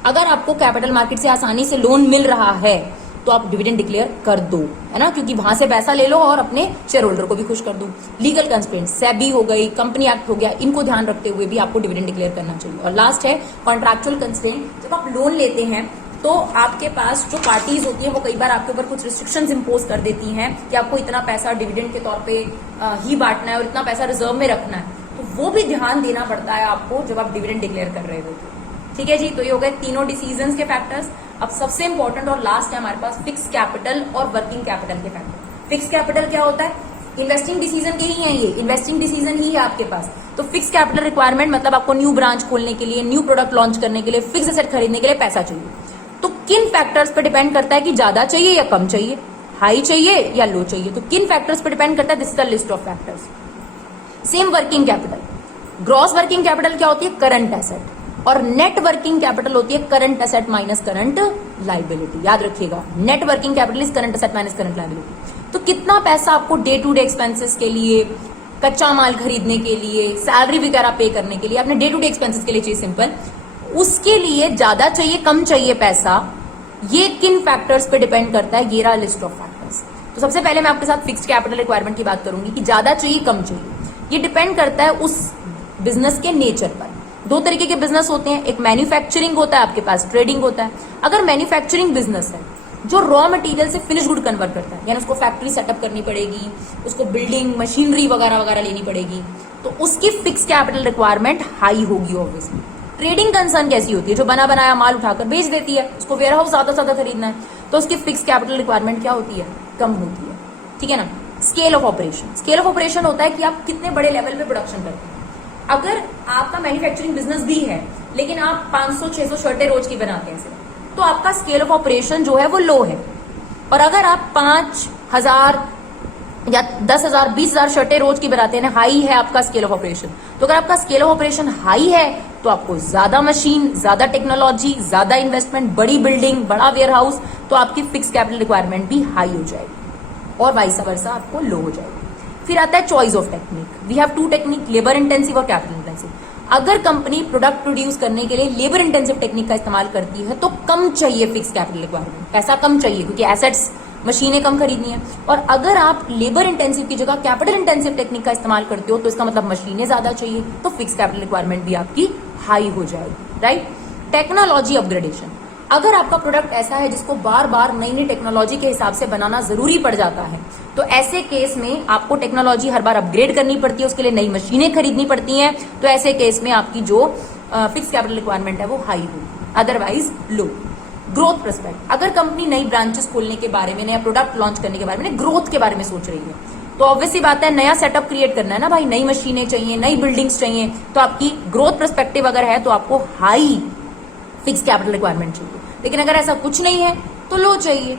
अगर आपको कैपिटल मार्केट से आसानी से लोन मिल रहा है तो आप डिविडेंड डिक्लेयर कर दो, है ना, क्योंकि वहां से पैसा ले लो और अपने शेयर होल्डर को भी खुश कर दो। लीगल कंस्ट्रेंट, सेबी हो गई, कंपनी एक्ट हो गया, इनको ध्यान रखते हुए भी आपको डिविडेंड डिक्लेयर करना चाहिए। और लास्ट है कॉन्ट्रैक्चुअल कंस्ट्रेंट। जब आप लोन लेते हैं तो आपके पास जो पार्टीज होती है वो कई बार आपके ऊपर कुछ रिस्ट्रिक्शंस इंपोज कर देती हैं कि आपको इतना पैसा डिविडेंड के तौर पे ही बांटना है और इतना पैसा रिजर्व में रखना है, तो वो भी ध्यान देना पड़ता है आपको जब आप डिविडेंड डिक्लेयर कर रहे हो। ठीक है जी, तो ये हो गए तीनों डिसीजंस के फैक्टर्स। अब सबसे इंपॉर्टेंट और लास्ट है हमारे पास फिक्स कैपिटल और वर्किंग कैपिटल के फैक्टर। फिक्स कैपिटल क्या होता है, इन्वेस्टिंग डिसीजन के ही है, ये इन्वेस्टिंग डिसीजन ही है आपके पास। तो फिक्स कैपिटल रिक्वायरमेंट मतलब आपको न्यू ब्रांच खोलने के लिए, न्यू प्रोडक्ट लॉन्च करने के लिए, फिक्स एसेट खरीदने के लिए पैसा चाहिए। तो किन फैक्टर्स पे डिपेंड करता है कि ज्यादा चाहिए या कम चाहिए, हाई चाहिए या लो चाहिए, तो किन फैक्टर्स पे डिपेंड करता है, this is the list of factors. Same working capital, gross working capital क्या होती है, करंट एसेट, और नेट वर्किंग कैपिटल होती है current asset minus current liability. याद रखिएगा, net working capital is current asset minus current liability. तो कितना पैसा आपको डे टू डे एक्सपेंसेस के लिए, कच्चा माल खरीदने के लिए, सैलरी वगैरह पे करने के लिए, अपने डे टू डे एक्सपेंसेस के लिए चाहिए सिंपल, उसके लिए ज्यादा चाहिए कम चाहिए पैसा, ये किन फैक्टर्स पे डिपेंड करता है, ये रहा लिस्ट ऑफ फैक्टर्स। तो सबसे पहले मैं आपके साथ फिक्स्ड कैपिटल रिक्वायरमेंट की बात करूंगी कि ज्यादा चाहिए कम चाहिए। ये डिपेंड करता है उस बिजनेस के नेचर पर। दो तरीके के बिजनेस होते हैं, एक मैन्युफैक्चरिंग होता है आपके पास, ट्रेडिंग होता है। अगर मैन्युफैक्चरिंग बिजनेस है जो रॉ मटेरियल से फिनिश गुड कन्वर्ट करता है, यानी उसको फैक्ट्री सेटअप करनी पड़ेगी, उसको बिल्डिंग मशीनरी वगैरह वगैरह लेनी पड़ेगी, तो उसकी फिक्स कैपिटल रिक्वायरमेंट हाई होगी ऑब्वियसली। ट्रेडिंग कंसर्न कैसी होती है, जो बना बनाया माल उठाकर बेच देती है, उसको वेयर हाउस ज्यादा ज्यादा खरीदना है, तो उसकी फिक्स कैपिटल रिक्वायरमेंट क्या होती है, कम होती है। ठीक है ना। Scale of operation, scale of operation होता है कि आप कितने बड़े लेवल पे प्रोडक्शन करते हैं। अगर आपका मैन्युफैक्चरिंग बिजनेस भी है लेकिन आप 500-600 शर्टें रोज की बनाते हैं, तो आपका स्केल ऑफ ऑपरेशन जो है वो लो है। और अगर आप 5,000 या 10,000 20,000 शर्टें रोज की बनाते हैं, हाई है आपका स्केल ऑफ ऑपरेशन। तो अगर आपका स्केल ऑफ ऑपरेशन हाई है तो आपको ज्यादा मशीन, ज्यादा टेक्नोलॉजी, ज्यादा इन्वेस्टमेंट, बड़ी बिल्डिंग, बड़ा वेयर हाउस, तो आपकी फिक्स कैपिटल रिक्वायरमेंट भी हाई हो जाएगी और वाइस वर्सा आपको लो हो जाएगी। फिर आता है choice of technique. We have two technique, labour intensive और कैपिटल इंटेंसिव। अगर कंपनी प्रोडक्ट प्रोड्यूस करने के लिए लेबर इंटेंसिव टेक्निक का इस्तेमाल करती है तो कम चाहिए फिक्स कैपिटल रिक्वायरमेंट, पैसा कम चाहिए क्योंकि एसेट्स, मशीनें कम खरीदनी है। और अगर आप लेबर इंटेंसिव की जगह कैपिटल इंटेंसिव टेक्निक का इस्तेमाल करते हो तो इसका मतलब मशीनें ज्यादा चाहिए, तो फिक्स कैपिटल रिक्वायरमेंट भी आपकी हाई हो जाएगी, राइट। टेक्नोलॉजी अपग्रेडेशन, अगर आपका प्रोडक्ट ऐसा है जिसको बार बार नई नई टेक्नोलॉजी के हिसाब से बनाना जरूरी पड़ जाता है, तो ऐसे केस में आपको टेक्नोलॉजी हर बार अपग्रेड करनी पड़ती है, उसके लिए नई मशीनें खरीदनी पड़ती हैं, तो ऐसे केस में आपकी जो फिक्स कैपिटल रिक्वायरमेंट है वो हाई होगी, अदरवाइज लो। ग्रोथ प्रोस्पेक्ट, अगर कंपनी नई ब्रांचेस खोलने के बारे में, नया प्रोडक्ट लॉन्च करने के बारे में, ग्रोथ के बारे में सोच रही है, तो ऑब्वियसली बात है नया सेटअप क्रिएट करना है ना भाई, नई मशीनें चाहिए, नई बिल्डिंग्स चाहिए, तो आपकी ग्रोथ पर्सपेक्टिव अगर है तो आपको हाई फिक्स कैपिटल रिक्वायरमेंट चाहिए। लेकिन अगर ऐसा कुछ नहीं है तो लो चाहिए।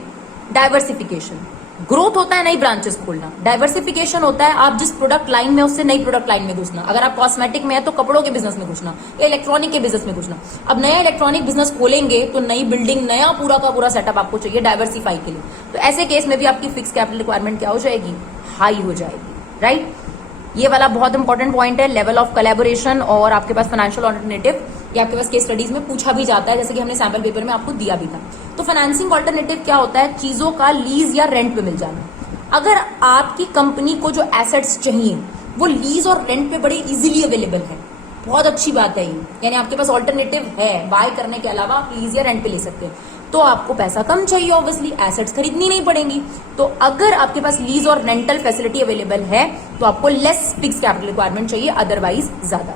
डाइवर्सिफिकेशन, ग्रोथ होता है नई ब्रांचेस खोलना, डाइवर्सिफिकेशन होता है आप जिस प्रोडक्ट लाइन में उससे नई प्रोडक्ट लाइन में घुसना। अगर आप कॉस्मेटिक में है तो कपड़ों के बिजनेस में घुसना, या इलेक्ट्रॉनिक के बिजनेस में घुसना। अब नया इलेक्ट्रॉनिक बिजनेस खोलेंगे तो नई बिल्डिंग, नया पूरा का पूरा सेटअप आपको चाहिए डाइवर्सिफाई के लिए, तो ऐसे केस में भी आपकी फिक्स कैपिटल रिक्वायरमेंट क्या हो जाएगी, हाई हो जाएगी, राइट। ये वाला बहुत इंपॉर्टेंट पॉइंट है, लेवल ऑफ कोलैबोरेशन। और आपके पास फाइनेंशियल ऑल्टरनेटिव, ये आपके पास केस स्टडीज में पूछा भी जाता है, जैसे कि हमने सैंपल पेपर में आपको दिया भी था। तो फाइनेंसिंग ऑल्टरनेटिव क्या होता है, चीजों का लीज या रेंट पे मिल जाना। अगर आपकी कंपनी को जो एसेट्स चाहिए वो लीज और रेंट पे बड़े इजीली अवेलेबल है, बहुत अच्छी बात है ये, यानी आपके पास ऑल्टरनेटिव है, बाय करने के अलावा आप लीज या रेंट पे ले सकते हैं, तो आपको पैसा कम चाहिए, ऑब्वियसली एसेट्स खरीदनी नहीं पड़ेंगी। तो अगर आपके पास लीज और रेंटल फैसिलिटी अवेलेबल है तो आपको लेस फिक्स कैपिटल रिक्वायरमेंट चाहिए, अदरवाइज ज्यादा।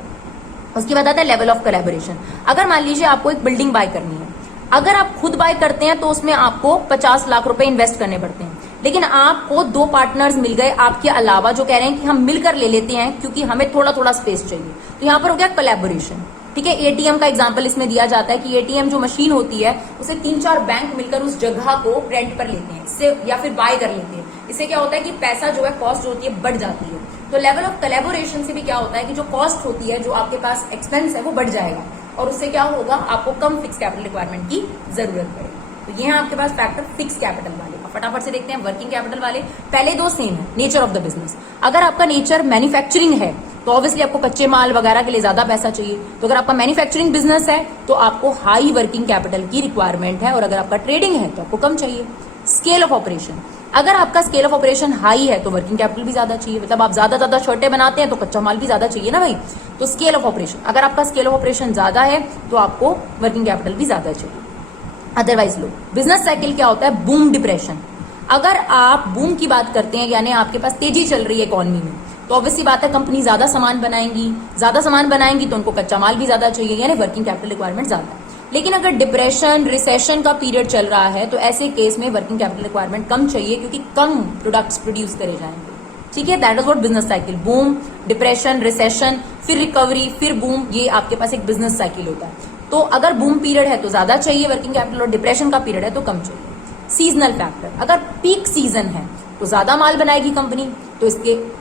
उसके बाद आता है लेवल ऑफ कोलैबोरेशन। अगर मान लीजिए आपको एक बिल्डिंग बाय करनी है, अगर आप खुद बाय करते हैं तो उसमें आपको 50 लाख रुपए इन्वेस्ट करने पड़ते हैं, लेकिन आपको 2 पार्टनर्स मिल गए आपके अलावा जो कह रहे हैं कि हम मिलकर ले लेते हैं क्योंकि हमें थोड़ा थोड़ा स्पेस चाहिए, तो यहां पर हो गया कोलैबोरेशन। ठीक है, एटीएम का एग्जांपल इसमें दिया जाता है कि एटीएम जो मशीन होती है उसे 3-4 बैंक मिलकर उस जगह को रेंट पर लेते हैं, इससे या फिर बाय कर लेते हैं। इससे क्या होता है कि पैसा जो है, कॉस्ट जो होती है बढ़ जाती है। तो लेवल ऑफ कोलैबोरेशन से भी क्या होता है कि जो कॉस्ट होती है, जो आपके पास एक्सपेंस है वो बढ़ जाएगा, और उससे क्या होगा, आपको कम फिक्स कैपिटल रिक्वायरमेंट की जरूरत पड़ेगी। तो ये है आपके पास फैक्टर फिक्स कैपिटल वाले। अब फटाफट से देखते हैं वर्किंग कैपिटल वाले। पहले 2 सेम है, नेचर ऑफ द बिजनेस। अगर आपका नेचर मैन्युफैक्चरिंग है तो ऑब्वियसली आपको कच्चे माल वगैरह के लिए ज्यादा पैसा चाहिए, तो अगर आपका मैन्युफैक्चरिंग बिजनेस है तो आपको हाई वर्किंग कैपिटल की रिक्वायरमेंट है, और अगर आपका ट्रेडिंग है तो आपको कम चाहिए। स्केल ऑफ ऑपरेशन, अगर आपका स्केल ऑफ ऑपरेशन हाई है तो वर्किंग कैपिटल भी ज्यादा चाहिए, मतलब आप ज्यादा शर्टें बनाते हैं तो कच्चा माल भी ज्यादा चाहिए ना भाई। तो स्केल ऑफ ऑपरेशन, अगर आपका स्केल ऑफ ऑपरेशन ज्यादा है तो आपको वर्किंग कैपिटल भी ज्यादा चाहिए, अदरवाइज लो। बिजनेस साइकिल क्या होता है, बूम डिप्रेशन। अगर आप बूम की बात करते हैं, यानी आपके पास तेजी चल रही है इकोनॉमी में, तो ऑब्वियसली बात है कंपनी ज्यादा सामान बनाएंगी तो उनको कच्चा माल भी ज्यादा चाहिए, यानी वर्किंग कैपिटल रिक्वायरमेंट ज्यादा है। लेकिन अगर डिप्रेशन, रिसेशन का पीरियड चल रहा है तो ऐसे केस में वर्किंग कैपिटल रिक्वायरमेंट कम चाहिए, क्योंकि कम प्रोडक्ट्स प्रोड्यूस करे जाएंगे। ठीक है, that is what business cycle, boom, depression, recession, फिर रिकवरी, फिर बूम, ये आपके पास एक बिजनेस साइकिल होता है। तो अगर बूम पीरियड है तो ज्यादा चाहिए वर्किंग कैपिटल, और डिप्रेशन का पीरियड है तो कम चाहिए। सीजनल फैक्टर, अगर पीक सीजन है तो ज्यादा माल बनाएगी कंपनी, तो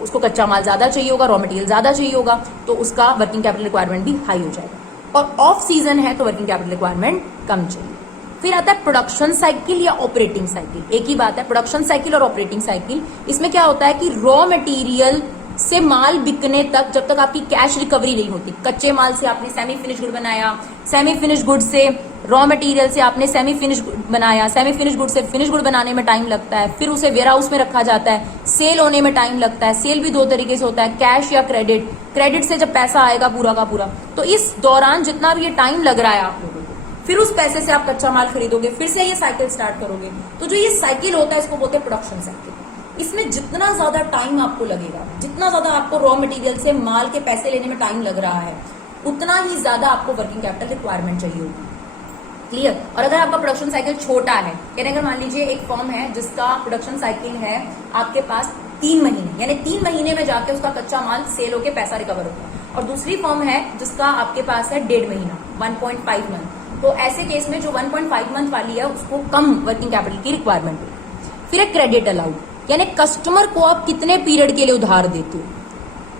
उसको कच्चा माल ज्यादा चाहिए होगा, रॉ मटेरियल ज्यादा चाहिए होगा, तो उसका वर्किंग कैपिटल रिक्वायरमेंट भी हाई हो जाएगा। और ऑफ सीजन है तो वर्किंग कैपिटल रिक्वायरमेंट कम चाहिए। फिर आता है प्रोडक्शन साइकिल या ऑपरेटिंग साइकिल। एक ही बात है, प्रोडक्शन साइकिल और ऑपरेटिंग साइकिल। इसमें क्या होता है कि रॉ मटेरियल से माल बिकने तक, जब तक आपकी कैश रिकवरी नहीं होती, कच्चे माल से आपने सेमी फिनिश गुड बनाया, सेमी फिनिश गुड से रॉ मटेरियल से आपने सेमी फिनिश बनाया, सेमी फिनिश गुड से फिनिश गुड बनाने में टाइम लगता है, फिर उसे वेयर हाउस में रखा जाता है, सेल होने में टाइम लगता है। सेल भी 2 तरीके से होता है, कैश या क्रेडिट। क्रेडिट से जब पैसा आएगा पूरा का पूरा, तो इस दौरान जितना भी ये टाइम लग रहा है आप लोगों को, फिर उस पैसे से आप कच्चा माल खरीदोगे, फिर से ये साइकिल स्टार्ट करोगे। तो जो ये साइकिल होता है इसको बोलते हैं प्रोडक्शन साइकिल। इसमें जितना ज्यादा टाइम आपको लगेगा, जितना ज्यादा आपको रॉ मटेरियल से माल के पैसे लेने में टाइम लग रहा है, उतना ही ज्यादा आपको वर्किंग कैपिटल रिक्वायरमेंट चाहिए होगी। क्लियर? और अगर आपका प्रोडक्शन साइकिल छोटा है, यानी अगर मान लीजिए एक फर्म है जिसका प्रोडक्शन साइकिल है आपके पास 3 महीने, यानी 3 महीने में जाके उसका कच्चा माल सेल होके पैसा रिकवर होगा, और दूसरी फर्म है जिसका आपके पास है 1.5 महीना, 1.5 मंथ, तो ऐसे केस में जो 1.5 मंथ वाली है उसको कम वर्किंग कैपिटल की रिक्वायरमेंट होगी। फिर एक क्रेडिट अलाउड, यानी कस्टमर को आप कितने पीरियड के लिए उधार देते हो।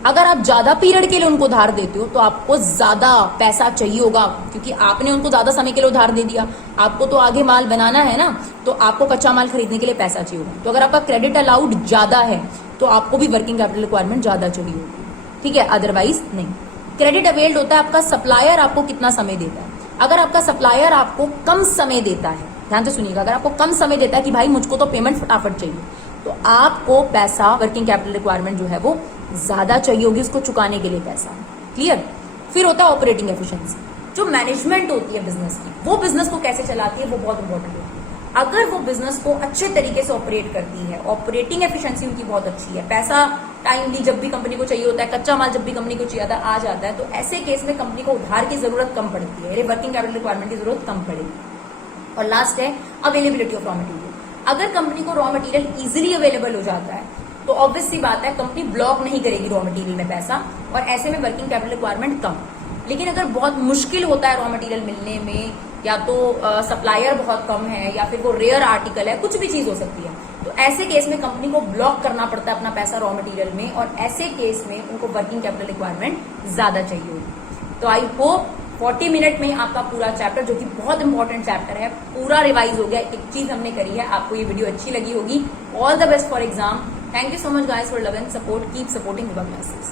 अगर आप ज्यादा पीरियड के लिए उनको उधार देते हो तो आपको ज्यादा पैसा चाहिए होगा, क्योंकि आपने उनको ज्यादा समय के लिए उधार दे दिया, आपको तो आगे माल बनाना है ना, तो आपको कच्चा माल खरीदने के लिए पैसा चाहिए होगा। तो अगर आपका क्रेडिट अलाउड ज्यादा है तो आपको भी वर्किंग कैपिटल रिक्वायरमेंट ज्यादा चाहिए होगी, ठीक है, अदरवाइज नहीं। क्रेडिट अवेल्ड होता है आपका सप्लायर आपको कितना समय देता है। अगर आपका सप्लायर आपको कम समय देता है, ध्यान से सुनिएगा, अगर आपको कम समय देता है कि भाई मुझको तो पेमेंट फटाफट चाहिए, तो आपको पैसा वर्किंग कैपिटल रिक्वायरमेंट जो है वो ज्यादा चाहिए होगी उसको चुकाने के लिए पैसा। क्लियर? फिर होता है ऑपरेटिंग एफिशिएंसी, जो मैनेजमेंट होती है बिजनेस की, वो बिजनेस को कैसे चलाती है वो बहुत इंपॉर्टेंट होती है। अगर वो बिजनेस को अच्छे तरीके से ऑपरेट करती है, ऑपरेटिंग एफिशिएंसी उनकी बहुत अच्छी है, पैसा टाइमली जब भी कंपनी को चाहिए होता है, कच्चा माल जब भी कंपनी को चाहिए होता है आ जाता है, तो ऐसे केस में कंपनी को उधार की जरूरत कम पड़ती है, वर्किंग कैपिटल रिक्वायरमेंट की जरूरत कम पड़ेगी। और लास्ट है अवेलेबिलिटी ऑफ रॉ मटेरियल। अगर कंपनी को रॉ मटेरियल इजिली अवेलेबल हो जाता है तो ऑब्वियस सी बात है कंपनी ब्लॉक नहीं करेगी रॉ मटेरियल में पैसा, और ऐसे में वर्किंग कैपिटल रिक्वायरमेंट कम। लेकिन अगर बहुत मुश्किल होता है रॉ मटेरियल मिलने में, या तो सप्लायर बहुत कम है, या फिर वो रेयर आर्टिकल है, कुछ भी चीज हो सकती है, तो ऐसे केस में कंपनी को ब्लॉक करना पड़ता है अपना पैसा रॉ मटेरियल में, और ऐसे केस में उनको वर्किंग कैपिटल रिक्वायरमेंट ज्यादा चाहिए होगी। तो आई होप 40 मिनट में आपका पूरा चैप्टर, जो कि बहुत इंपॉर्टेंट चैप्टर है, पूरा रिवाइज हो गया। एक चीज हमने करी है, आपको ये वीडियो अच्छी लगी होगी। All the best for exam. Thank you so much guys for love and support. Keep supporting Vibha classes.